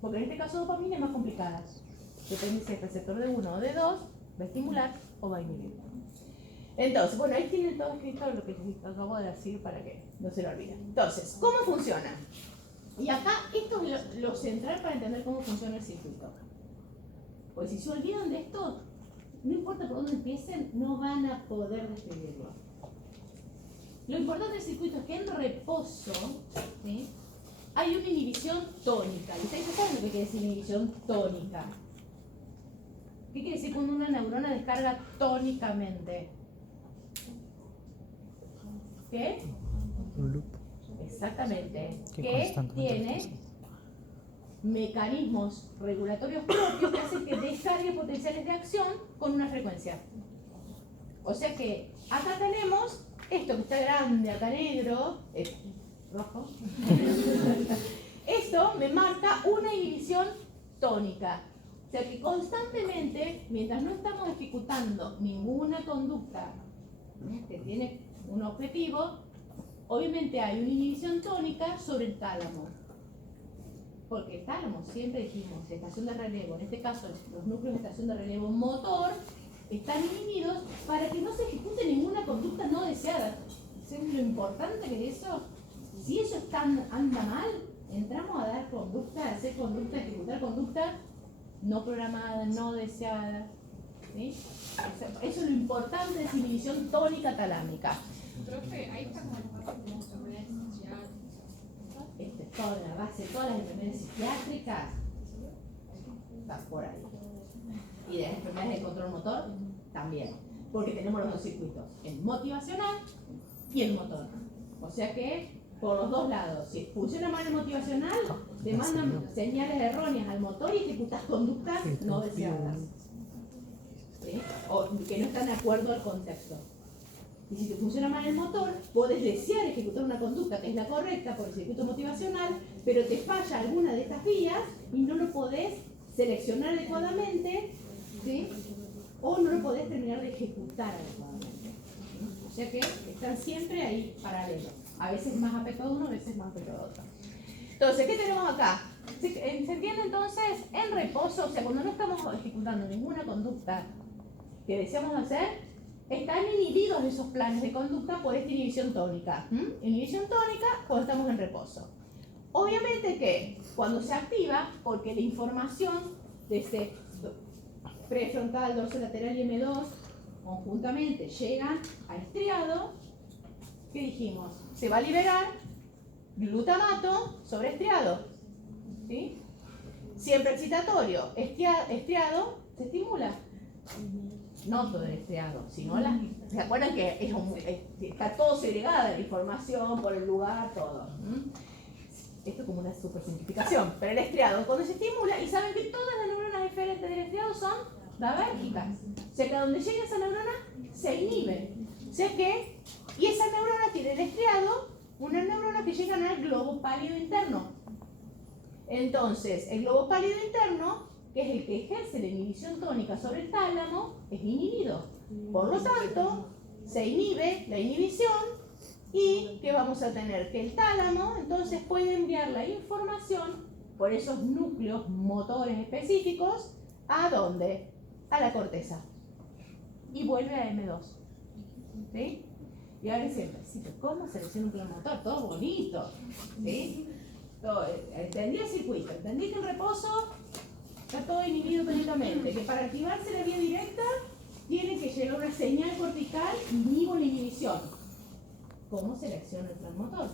Porque en este caso dopamina es más complicada. Depende si es receptor de 1 o de 2, va a estimular o va a inhibir. Entonces, bueno, ahí tienen todo escrito lo que les acabo de decir para que no se lo olviden. Entonces, ¿cómo funciona? Y acá esto es lo central para entender cómo funciona el circuito. Pues si se olvidan de esto, no importa por dónde empiecen, no van a poder describirlo. Lo importante del circuito es que en reposo, ¿sí?, hay una inhibición tónica. ¿Y ustedes saben lo que quiere decir inhibición tónica? ¿Qué quiere decir cuando una neurona descarga tónicamente? ¿Qué? Un loop. Exactamente. Que Que constantemente tiene mecanismos regulatorios propios que hacen que descargue potenciales de acción con una frecuencia. O sea que acá tenemos esto que está grande, acá negro, rojo. Esto me marca una inhibición tónica. O sea que constantemente, mientras no estamos ejecutando ninguna conducta que tiene un objetivo, obviamente hay una inhibición tónica sobre el tálamo. Porque el tálamo, siempre dijimos, estación de relevo, en este caso los núcleos de estación de relevo motor, están inhibidos para que no se ejecute ninguna conducta no deseada. ¿Saben lo importante que es eso? Si eso anda mal, entramos a dar conducta, a hacer conducta, a ejecutar conducta no programada, no deseada. ¿Sí? Eso es lo importante de esa inhibición tónica talámica. Profe, ahí está como el paso de las enfermedades psiquiátricas. Esta es toda la base de todas las enfermedades psiquiátricas. Está por ahí. Y de las enfermedades de control motor, también. Porque tenemos los dos circuitos, el motivacional y el motor. O sea que, por los dos lados, si funciona mal el motivacional, te mandan señales erróneas al motor y ejecutas conductas no deseadas. ¿Sí? O que no están de acuerdo al contexto. Y si te funciona mal el motor, podés desear ejecutar una conducta que es la correcta por el circuito motivacional, pero te falla alguna de estas vías y no lo podés seleccionar adecuadamente, ¿sí?, o no lo podés terminar de ejecutar adecuadamente. O sea que están siempre ahí paralelos. A veces más afectado uno, a veces más afectado otro. Entonces, ¿qué tenemos acá? ¿Se entiende entonces? En reposo, o sea, cuando no estamos ejecutando ninguna conducta que deseamos hacer, están inhibidos esos planes de conducta por esta inhibición tónica. Inhibición tónica cuando estamos en reposo. Obviamente que cuando se activa, porque la información de ese prefrontal, dorsolateral y M2 conjuntamente llegan a estriado, ¿qué dijimos? Se va a liberar glutamato sobre estriado. ¿Sí? Siempre excitatorio, estriado se estimula. No todo el estriado, sino las. ¿Se acuerdan que está todo segregada la información por el lugar, todo? Esto es como una super simplificación, pero el estriado cuando se estimula, y saben que todas las neuronas diferentes del estriado son GABAérgicas. O sea que donde llega esa neurona se inhibe. O sea que, y esas neuronas tienen estriado, unas neuronas que llegan al globo pálido interno. Entonces, el globo pálido interno, que es el que ejerce la inhibición tónica sobre el tálamo, es inhibido. Por lo tanto, se inhibe la inhibición y ¿qué vamos a tener? Que el tálamo entonces puede enviar la información por esos núcleos motores específicos, ¿a dónde? A la corteza. Y vuelve a M2. ¿Sí? Y ahora siempre, sí, pero ¿cómo selecciona un núcleo motor? Todo bonito. ¿Sí? Entendí el circuito, entendí que en reposo está todo inhibido completamente, que para activarse la vía directa tiene que llegar una señal cortical y inhibo la inhibición. ¿Cómo selecciona el plan motor?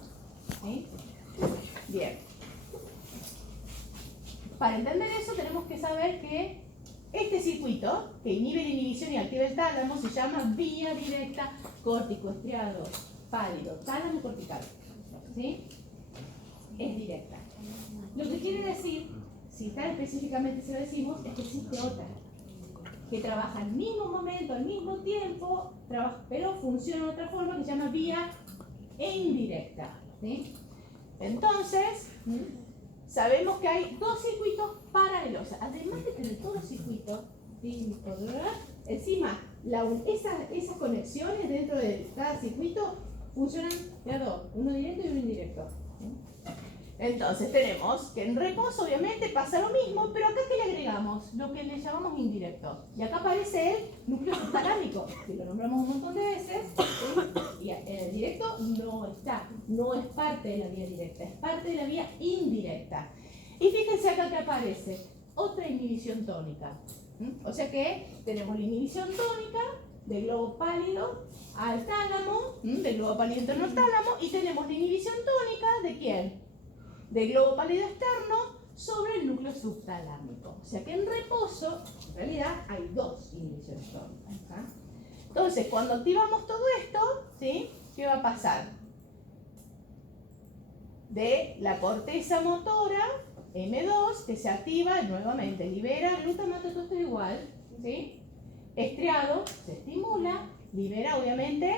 ¿Sí? Bien. Para entender eso tenemos que saber que Este circuito que inhibe la inhibición y activa el tálamo se llama vía directa corticoestriado pálido, tálamo cortical. ¿Sí? Es directa. Lo que quiere decir, si tan específicamente se lo decimos, es que existe otra que trabaja al mismo momento, al mismo tiempo, pero funciona de otra forma que se llama vía indirecta. ¿Sí? Entonces, sabemos que hay dos circuitos paralelos. Además de tener todos los circuitos, encima esas conexiones dentro de cada circuito funcionan de a dos, uno directo y uno indirecto. Entonces tenemos que en reposo obviamente pasa lo mismo, pero acá ¿qué le agregamos? Lo que le llamamos indirecto. Y acá aparece el núcleo subtalámico, que lo nombramos un montón de veces, y en el directo no está, no es parte de la vía directa, es parte de la vía indirecta. Y fíjense acá que aparece otra inhibición tónica. O sea que tenemos la inhibición tónica del globo pálido al tálamo, del globo pálido interno al tálamo, y tenemos la inhibición tónica ¿de quién? Del globo pálido externo sobre el núcleo subtalámico. O sea que en reposo, en realidad, hay dos inhibiciones tónicas. ¿Sí? Entonces, cuando activamos todo esto, ¿sí? ¿Qué va a pasar? De la corteza motora, M2, que se activa nuevamente, libera glutamato, todo esto igual, ¿sí? Estriado, se estimula, libera obviamente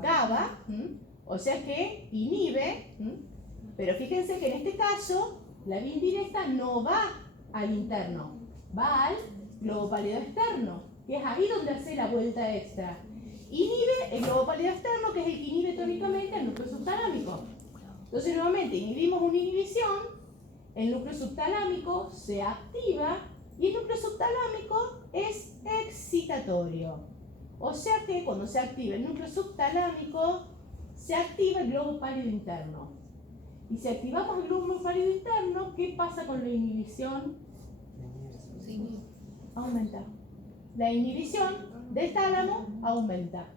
GABA, o sea que inhibe. Pero fíjense que en este caso, la vía indirecta no va al interno, va al globo pálido externo, que es ahí donde hace la vuelta extra. Inhibe el globo pálido externo, que es el que inhibe tónicamente el núcleo subtalámico. Entonces, nuevamente, inhibimos una inhibición, el núcleo subtalámico se activa y el núcleo subtalámico es excitatorio. O sea que cuando se activa el núcleo subtalámico, se activa el globo pálido interno. Y si activamos el globo pálido interno, ¿qué pasa con la inhibición? Aumenta. La inhibición del tálamo aumenta.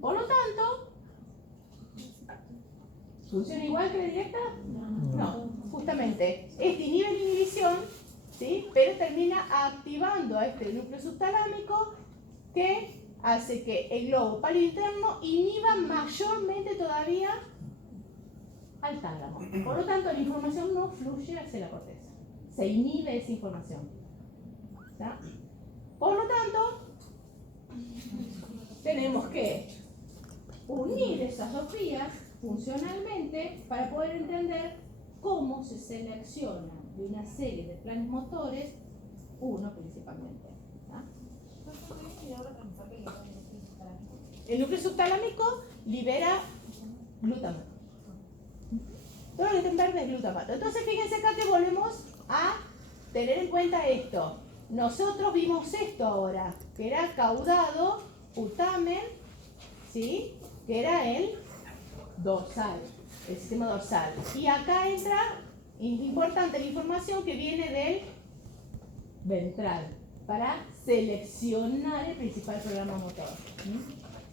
Por lo tanto, ¿funciona igual que la directa? No, justamente. Este inhibe la inhibición, ¿sí? Pero termina activando a este núcleo subtalámico que hace que el globo pálido interno inhiba mayormente todavía al tálamo. Por lo tanto, la información no fluye hacia la corteza. Se inhibe esa información. ¿Está? Por lo tanto, tenemos que unir esas dos vías funcionalmente para poder entender cómo se selecciona de una serie de planes motores, uno principalmente. ¿Está? El núcleo subtalámico libera glutamato. Todo lo que está en verde es glutamato. Entonces fíjense acá que volvemos a tener en cuenta esto. Nosotros vimos esto ahora, que era caudado, putamen, ¿sí? Que era el dorsal, el sistema dorsal. Y acá entra, importante, la información que viene del ventral, para seleccionar el principal programa motor.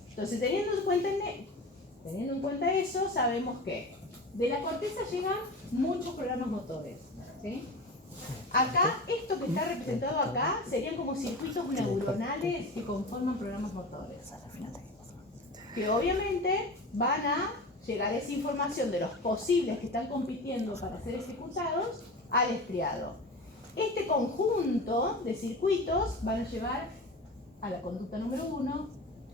Entonces, teniendo en cuenta eso, sabemos que de la corteza llegan muchos programas motores. ¿Sí? Acá, esto que está representado acá, serían como circuitos neuronales que conforman programas motores. Que obviamente van a llegar esa información de los posibles que están compitiendo para ser ejecutados al estriado. Este conjunto de circuitos van a llevar a la conducta número 1,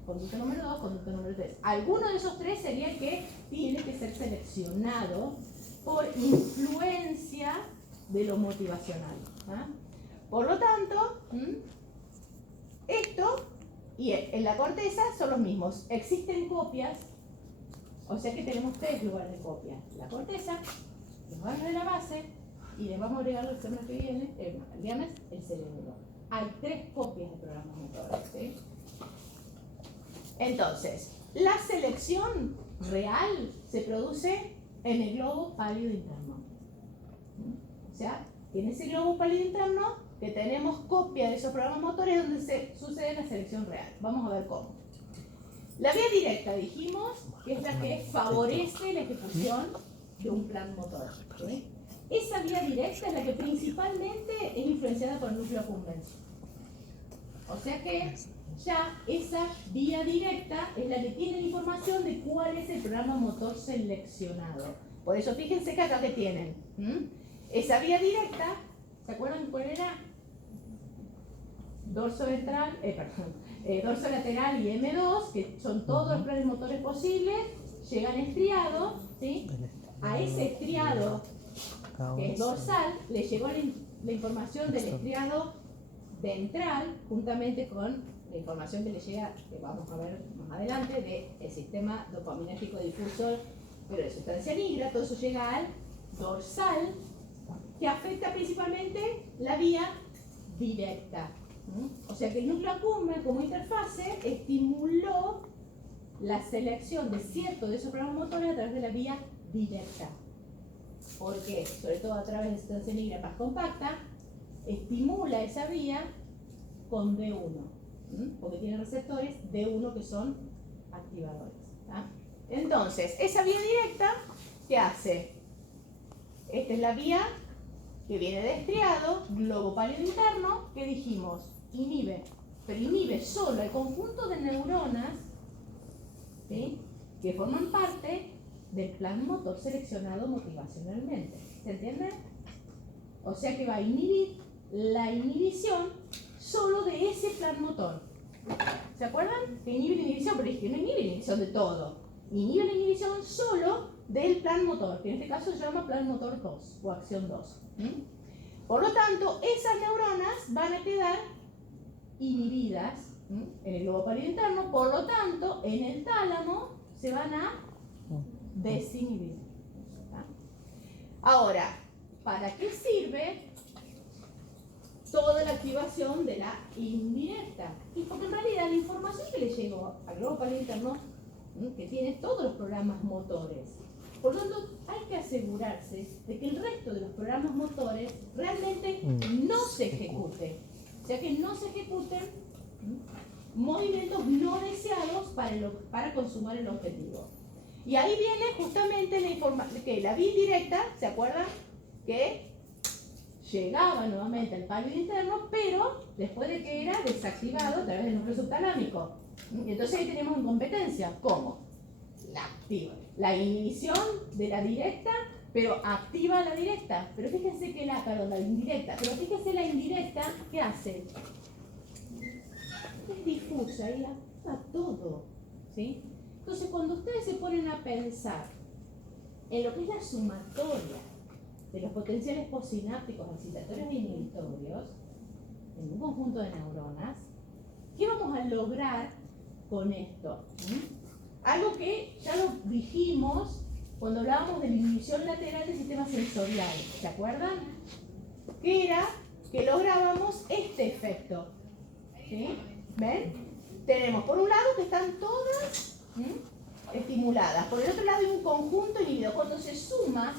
conducta número 2, conducta número 3. Alguno de esos tres sería el que tiene que ser seleccionado por influencia de lo motivacional. ¿Ah? Por lo tanto, esto y en la corteza son los mismos. Existen copias, o sea que tenemos tres lugares de copia. La corteza, los lugares de la base, y le vamos a agregar la semana que viene, el viernes, el cerebro. Hay tres copias de programas motores. ¿Sí? Entonces, la selección real se produce en el globo pálido interno. O sea, en ese globo pálido interno que tenemos copia de esos programas motores donde se sucede la selección real. Vamos a ver cómo. La vía directa, dijimos, que es la que favorece la ejecución de un plan motor. ¿Sí? esa vía directa es la que principalmente es influenciada por el núcleo accumbens. O sea que ya esa vía directa es la que tiene la información de cuál es el programa motor seleccionado. Por eso fíjense que acá que tienen. Esa vía directa, ¿se acuerdan cuál era? Dorso ventral, dorso lateral y M2, que son todos los planes motores posibles, llegan estriados, ¿sí? A ese estriado, que es dorsal, le llegó la información del estriado ventral, juntamente con la información que le llega, que vamos a ver más adelante, del sistema dopaminérgico difuso, pero de sustancia negra. Todo eso llega al dorsal, que afecta principalmente la vía directa. O sea que el núcleo accumbens como interfase estimuló la selección de ciertos de esos programas motores a través de la vía directa. ¿Por qué? Sobre todo a través de sustancia negra más compacta, estimula esa vía con D1, porque tiene receptores D1 que son activadores. ¿Tá? Entonces, esa vía directa, ¿qué hace? Esta es la vía que viene de estriado, globo pálido interno, que dijimos, inhibe, pero inhibe solo el conjunto de neuronas, ¿sí?, que forman parte del plan motor seleccionado motivacionalmente. ¿Se entiende? O sea que va a inhibir la inhibición solo de ese plan motor. ¿Se acuerdan? Que inhibe la inhibición, pero es que no inhibe la inhibición de todo. Inhibe la inhibición solo del plan motor, que en este caso se llama plan motor 2 o acción 2. Por lo tanto, esas neuronas van a quedar inhibidas en el globo pálido interno, por lo tanto, en el tálamo se van a desinhibir. Ahora, ¿para qué sirve toda la activación de la indirecta? Y porque en realidad la información que le llegó al globo pálido interno, que tiene todos los programas motores, por lo tanto hay que asegurarse de que el resto de los programas motores realmente no se ejecuten. O sea que no se ejecuten movimientos no deseados para consumar el objetivo. Y ahí viene justamente la información, que la vía indirecta, ¿se acuerdan? Que llegaba nuevamente al pálido interno, pero después de que era desactivado a través del núcleo subtalámico. Y entonces ahí tenemos incompetencia. ¿Cómo? La activa. La inhibición de la directa, pero activa la directa. Pero fíjense que la indirecta. Pero fíjense la indirecta, ¿qué hace? Es difusa y activa todo. ¿Sí? Entonces, cuando ustedes se ponen a pensar en lo que es la sumatoria de los potenciales postsinápticos, excitatorios e inhibitorios, en un conjunto de neuronas, ¿qué vamos a lograr con esto? Algo que ya lo dijimos cuando hablábamos de la inhibición lateral del sistema sensorial, ¿se acuerdan? Que era que lográbamos este efecto. ¿Sí? ¿Ven? Tenemos por un lado que están todas estimuladas, por el otro lado hay un conjunto inhibido. Cuando se suma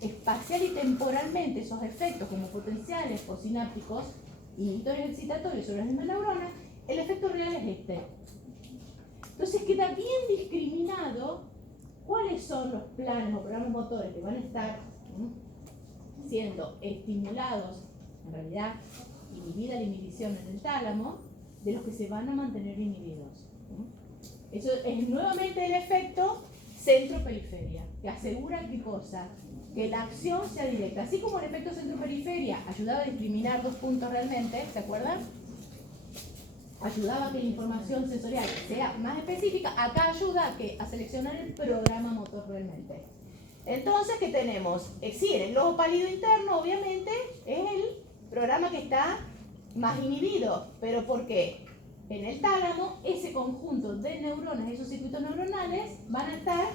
espacial y temporalmente esos efectos como potenciales postsinápticos, inhibitorios excitatorios sobre las mismas neuronas, el efecto real es este. Entonces queda bien discriminado cuáles son los planes o programas motores que van a estar siendo estimulados, en realidad inhibida la inhibición en el tálamo, de los que se van a mantener inhibidos. Eso es nuevamente el efecto centro-periferia, que asegura ¿qué cosa? Que la acción sea directa. Así como el efecto centro-periferia ayudaba a discriminar dos puntos realmente, ¿se acuerdan? Ayudaba a que la información sensorial sea más específica. Acá ayuda a seleccionar el programa motor realmente. Entonces, ¿qué tenemos? Sí, en el globo pálido interno, obviamente, es el programa que está más inhibido. ¿Pero por qué? En el tálamo, ese conjunto de neuronas, esos circuitos neuronales, van a estar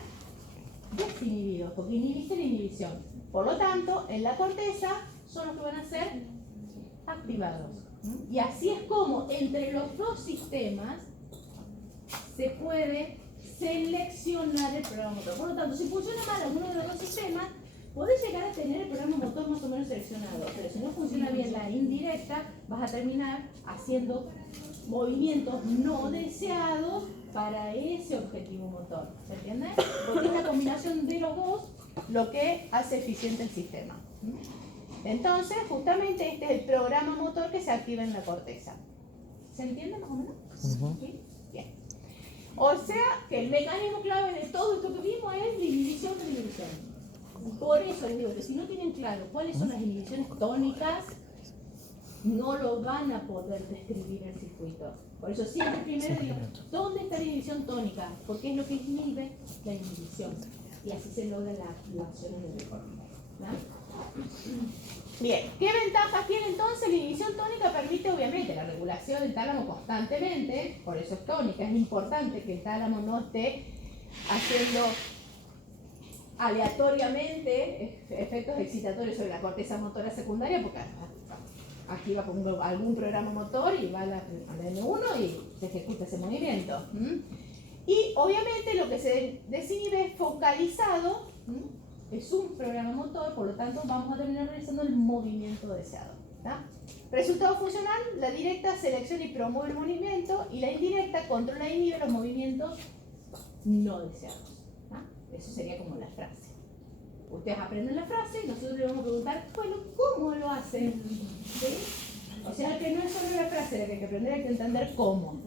desinhibidos, porque inhibiste la inhibición. Por lo tanto, en la corteza son los que van a ser activados. Y así es como entre los dos sistemas se puede seleccionar el programa motor. Por lo tanto, si funciona mal alguno de los dos sistemas, podés llegar a tener el programa motor más o menos seleccionado, pero si no funciona bien la indirecta, vas a terminar haciendo movimientos no deseados para ese objetivo motor. ¿Se entiende? Porque es la combinación de los dos lo que hace eficiente el sistema. Entonces, justamente este es el programa motor que se activa en la corteza. ¿Se entiende más o menos? ¿Sí? Bien. O sea que el mecanismo clave de todo esto que vimos es la inhibición de la inhibición. Por eso les digo que si no tienen claro cuáles son las inhibiciones tónicas, no lo van a poder describir el circuito. Por eso siempre primero digo, ¿dónde está la inhibición tónica? Porque es lo que inhibe la inhibición. Y así se logra la acción en el deporte. Bien, ¿qué ventajas tiene entonces? La inhibición tónica permite obviamente la regulación del tálamo constantemente, por eso es tónica, es importante que el tálamo no esté haciendo aleatoriamente efectos excitatorios sobre la corteza motora secundaria, porque activa algún programa motor y va al N1 y se ejecuta ese movimiento. Y obviamente lo que se desinhibe es focalizado, es un programa motor, por lo tanto vamos a terminar realizando el movimiento deseado. ¿Tá? Resultado funcional, la directa selecciona y promueve el movimiento y la indirecta controla e inhibe los movimientos no deseados. ¿Tá? Eso sería como la frase. Ustedes aprenden la frase y nosotros le vamos a preguntar, bueno, ¿cómo lo hacen? ¿Sí? O sea que no es solo la frase la que hay que aprender, hay que entender cómo.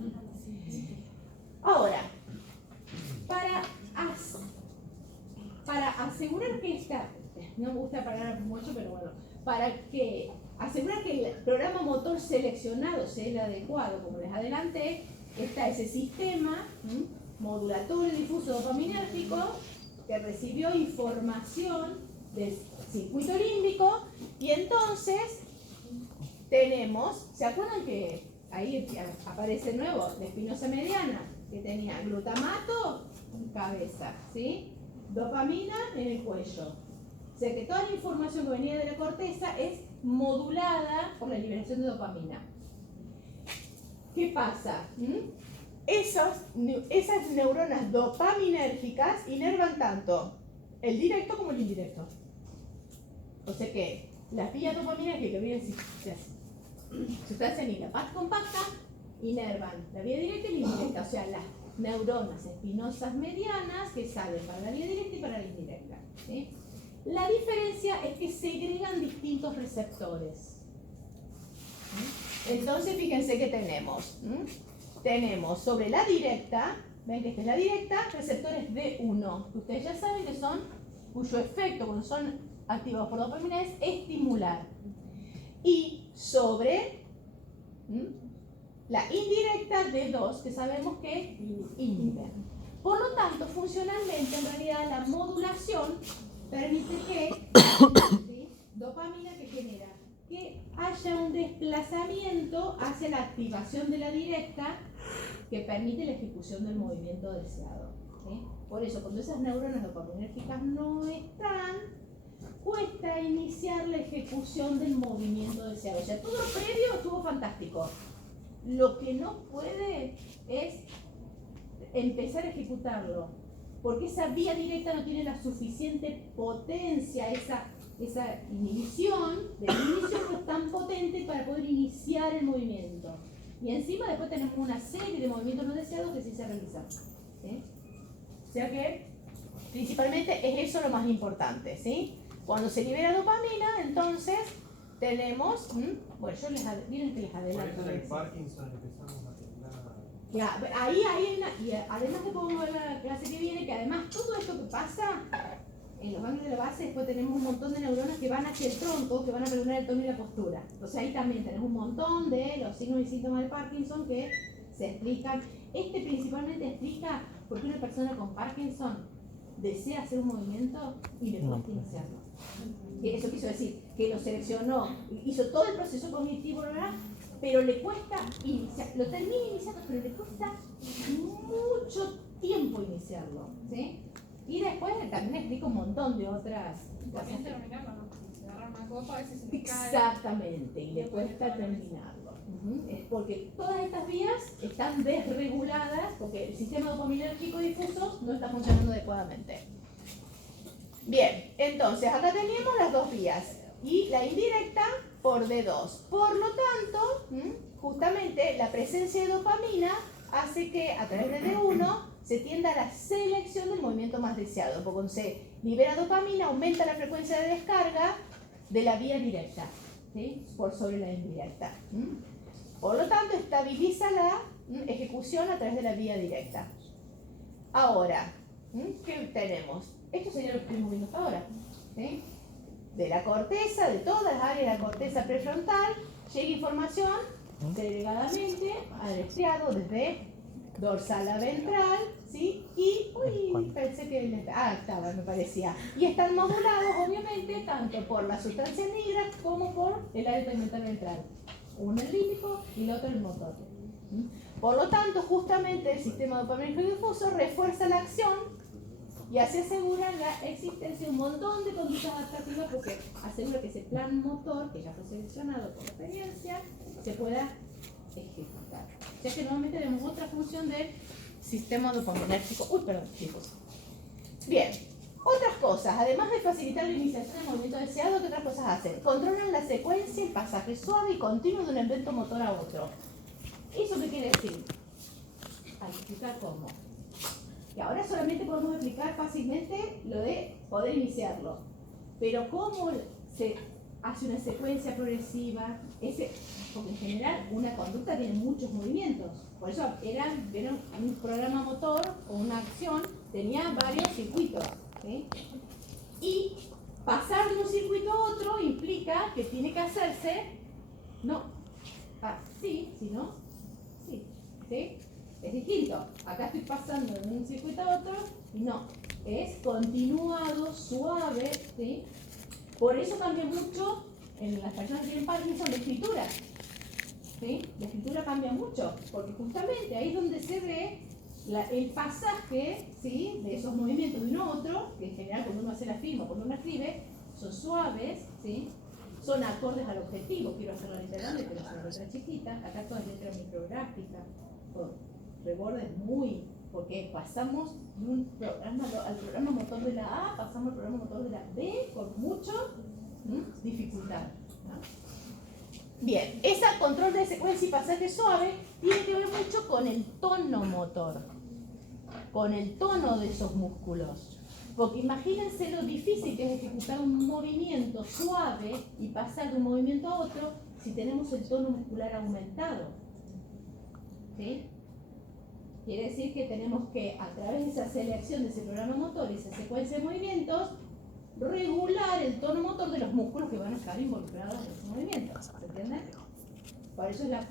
Ahora, para asegurar que esta, no me gusta parar mucho, pero bueno, para que asegurar que el programa motor seleccionado sea el adecuado, como les adelanté, está ese sistema modulatorio difuso dopaminérgico que recibió información del circuito límbico y entonces tenemos, ¿se acuerdan que ahí aparece de nuevo la espinosa mediana que tenía glutamato en cabeza, ¿sí? Dopamina en el cuello? O sea que toda la información que venía de la corteza es modulada por la liberación de dopamina. ¿Qué pasa? Esas neuronas dopaminérgicas inervan tanto el directo como el indirecto. O sea que las vías dopaminérgicas que vienen sustancia en la parte compacta inervan la vía directa y la indirecta. O sea, las neuronas espinosas medianas que salen para la vía directa y para la indirecta. ¿Sí? La diferencia es que segregan distintos receptores. Entonces, fíjense que tenemos. Tenemos sobre la directa, ven que esta es la directa, receptores D1, que ustedes ya saben que son, cuyo efecto cuando son activados por dopamina es estimular. Y sobre la indirecta D2, que sabemos que inhibe. Por lo tanto, funcionalmente, en realidad, la modulación permite que ¿sí? Dopamina que genera que haya un desplazamiento hacia la activación de la directa que permite la ejecución del movimiento deseado. ¿Sí? Por eso, cuando esas neuronas dopaminérgicas no están, cuesta iniciar la ejecución del movimiento deseado. O sea, todo lo previo estuvo fantástico. Lo que no puede es empezar a ejecutarlo, porque esa vía directa no tiene la suficiente potencia, esa inhibición de la inhibición no es tan potente para poder iniciar el movimiento. Y encima después tenemos una serie de movimientos no deseados que sí se realizan. ¿Sí? O sea que principalmente es eso lo más importante. ¿Sí? Cuando se libera dopamina, entonces tenemos, bueno, yo les adelanto. Por eso en el Parkinson empezamos a Ya, ahí hay una, y además que podemos ver la clase que viene, que además todo esto que pasa en los ganglios de la base, después tenemos un montón de neuronas que van hacia el tronco, que van a regular el tono y la postura. Entonces ahí también tenemos un montón de los signos y síntomas de Parkinson que se explican. Este principalmente explica por qué una persona con Parkinson desea hacer un movimiento y le cuesta iniciarlo. Eso quiso decir que lo seleccionó, hizo todo el proceso cognitivo, ¿verdad? Pero le cuesta iniciar, lo termina iniciando, pero le cuesta mucho tiempo iniciarlo, ¿sí? Y después también explica un montón de otras cosas. También terminarlo, ¿no? Porque si agarra una copa, a veces se me cae. Exactamente, y le cuesta terminarlo. Es porque todas estas vías están desreguladas, porque el sistema dopaminérgico difuso no está funcionando adecuadamente. Bien, entonces acá tenemos las dos vías y la indirecta por D2. Por lo tanto, justamente la presencia de dopamina hace que a través de D1 se tienda a la selección del movimiento más deseado, porque cuando se libera dopamina, aumenta la frecuencia de descarga de la vía directa, ¿sí? Por sobre la indirecta. Por lo tanto, estabiliza la ejecución a través de la vía directa. Ahora, ¿qué tenemos? Esto sería lo que estuvimos viendo hasta ahora, ¿sí? De la corteza, de todas las áreas de la corteza prefrontal, llega información segregadamente al estriado desde dorsal a ventral, ¿sí? Y, pensé que estaba, me parecía. Y están modulados, obviamente, tanto por la sustancia negra como por el área tegmental ventral. Uno el límbico y el otro el motor. Por lo tanto, justamente el sistema dopaminérgico difuso refuerza la acción y así asegura la existencia de un montón de conductas adaptativas porque asegura que ese plan motor, que ya fue seleccionado por experiencia, se pueda ejecutar. O sea que nuevamente tenemos otra función del sistema dopaminérgico. Difuso. Bien, otras cosas, además de facilitar la iniciación del movimiento deseado, ¿qué otras cosas hacen? Controlan la secuencia, el pasaje suave y continuo de un evento motor a otro. ¿Eso qué quiere decir? Hay que explicar cómo. Y ahora solamente podemos explicar fácilmente lo de poder iniciarlo. Pero cómo se hace una secuencia progresiva, porque en general una conducta tiene muchos movimientos. Por eso vieron, un programa motor o una acción tenía varios circuitos, ¿sí? Y pasar de un circuito a otro implica que tiene que hacerse, sí, ¿sí? Es distinto. Acá estoy pasando de un circuito a otro, es continuado, suave, ¿sí? Por eso cambia mucho en las personas que tienen Parkinson la escritura, ¿sí? La escritura cambia mucho, porque justamente ahí es donde se ve el pasaje, ¿sí? De esos movimientos de uno a otro, que en general cuando uno hace la firma, cuando uno escribe, son suaves, ¿sí? Son acordes al objetivo. Quiero hacerlo literalmente, pero hacer letra chiquita. Acá toda es letra micrográfica, con rebordes porque pasamos de un programa al programa motor de la A, pasamos al programa motor de la B con mucha dificultad, ¿no? Bien, ese control de secuencia y pasaje suave tiene que ver mucho con el tono motor, con el tono de esos músculos. Porque imagínense lo difícil que es ejecutar un movimiento suave y pasar de un movimiento a otro si tenemos el tono muscular aumentado, ¿sí? Quiere decir que tenemos que, a través de esa selección de ese programa motor y esa secuencia de movimientos, regular el tono motor de los músculos que van a estar involucrados en ese movimiento. ¿Se entiende? Por eso es la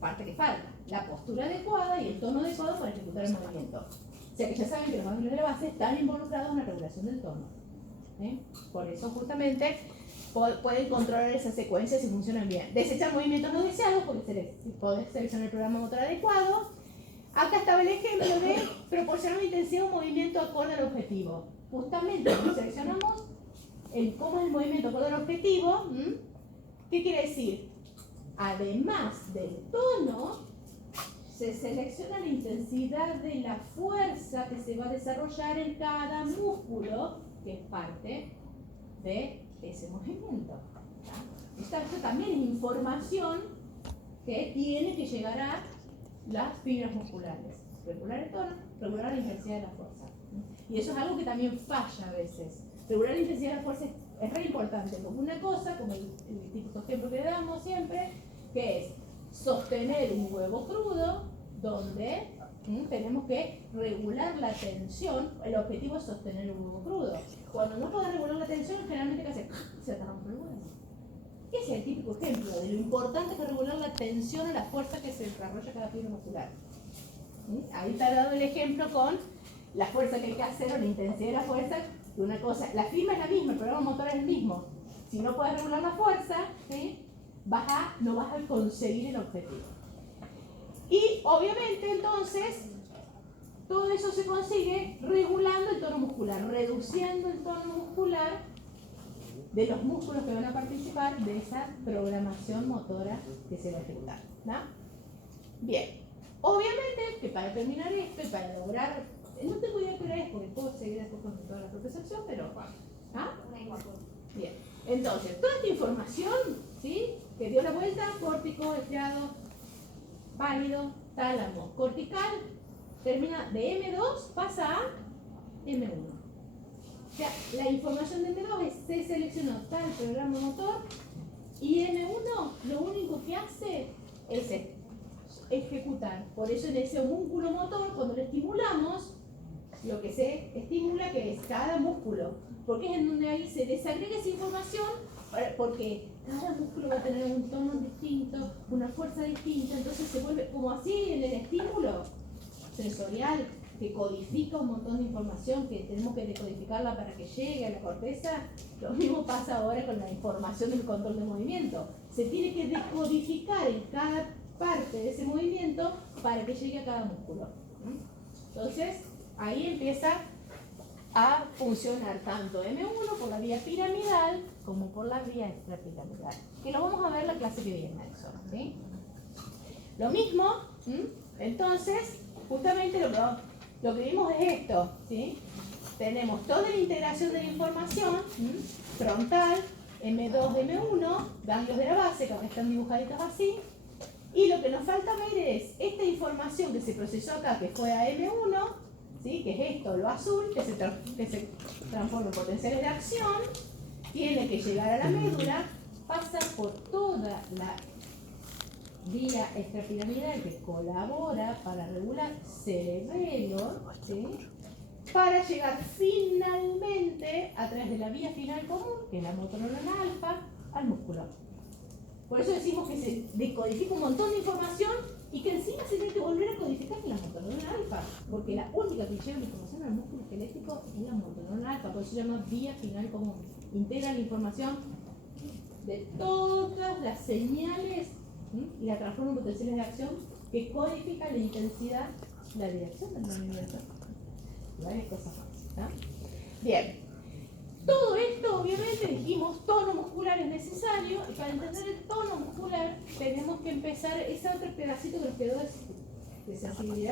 parte que falta, la postura adecuada y el tono adecuado para ejecutar el movimiento. O sea que ya saben que los ganglios de la base están involucrados en la regulación del tono. Por eso justamente pueden controlar esa secuencia si funcionan bien. Desechar movimientos no deseados porque podés seleccionar el programa motor adecuado. Acá estaba el ejemplo de proporcionar una intensidad o movimiento acorde al objetivo. Justamente cuando seleccionamos cómo es el movimiento acorde al objetivo, ¿qué quiere decir? Además del tono, se selecciona la intensidad de la fuerza que se va a desarrollar en cada músculo que es parte de ese movimiento. Esto también es información que tiene que llegar a las fibras musculares. Regular el tono, regular la intensidad de la fuerza. Y eso es algo que también falla a veces. Regular la intensidad de la fuerza es re importante, como una cosa, como el típico ejemplo que damos siempre, que es sostener un huevo crudo, donde tenemos que regular la tensión. El objetivo es sostener un huevo crudo. Cuando no podemos regular la tensión, generalmente ¿qué hace? Se te rompe el huevo. Ese es el típico ejemplo de lo importante que es regular la tensión a la fuerza que se desarrolla cada fibra muscular. Ahí está dado el ejemplo con la fuerza que hay que hacer o la intensidad de la fuerza. Que una cosa, la firma es la misma, el programa motor es el mismo. Si no puedes regular la fuerza, ¿sí? No vas a conseguir el objetivo. Y obviamente entonces todo eso se consigue regulando el tono muscular, reduciendo el tono muscular de los músculos que van a participar de esa programación motora que se va a ejecutar, ¿no? Bien, obviamente que para terminar esto y para lograr, no tengo idea qué hora es porque puedo seguir después con toda la propiocepción, pero bien, entonces toda esta información, ¿sí? Que dio la vuelta, córtico, estriado, válido, tálamo, cortical, termina de M2, pasa a M1. sea, la información de M2 es se seleccionó tal programa motor y M1 lo único que hace es ejecutar. Por eso en ese homúnculo motor, cuando lo estimulamos, lo que se estimula que es cada músculo, porque es en donde ahí se desagrega esa información, porque cada músculo va a tener un tono distinto, una fuerza distinta, entonces se vuelve como así en el estímulo sensorial que codifica un montón de información que tenemos que decodificarla para que llegue a la corteza. Lo mismo pasa ahora con la información del control de movimiento. Se tiene que decodificar en cada parte de ese movimiento para que llegue a cada músculo. Entonces, ahí empieza a funcionar tanto M1 por la vía piramidal como por la vía extrapiramidal. Que lo vamos a ver la clase que viene, eso, ¿sí? Lo mismo, entonces, justamente lo que vimos es esto, ¿sí? Tenemos toda la integración de la información, frontal, M2, M1, ganglios de la base, que acá están dibujaditos así, y lo que nos falta ver es esta información que se procesó acá, que fue a M1, ¿sí? Que es esto, lo azul, que se transforma en potenciales de acción, tiene que llegar a la médula, pasa por toda la vía extrapiramidal que colabora para regular cerebelo, ¿sí? Para llegar finalmente a través de la vía final común, que es la motoneurona alfa, al músculo. Por eso decimos que se decodifica un montón de información y que encima se tiene que volver a codificar en la motoneurona alfa, porque la única que lleva la información al músculo esquelético es la motoneurona alfa, por eso se llama vía final común. Integra la información de todas las señales y la transforma en potenciales de acción que codifican la intensidad, la dirección del movimiento y varias cosas más. Bien, todo esto obviamente dijimos tono muscular es necesario y para entender el tono muscular tenemos que empezar ese otro pedacito que nos quedó de sensibilidad.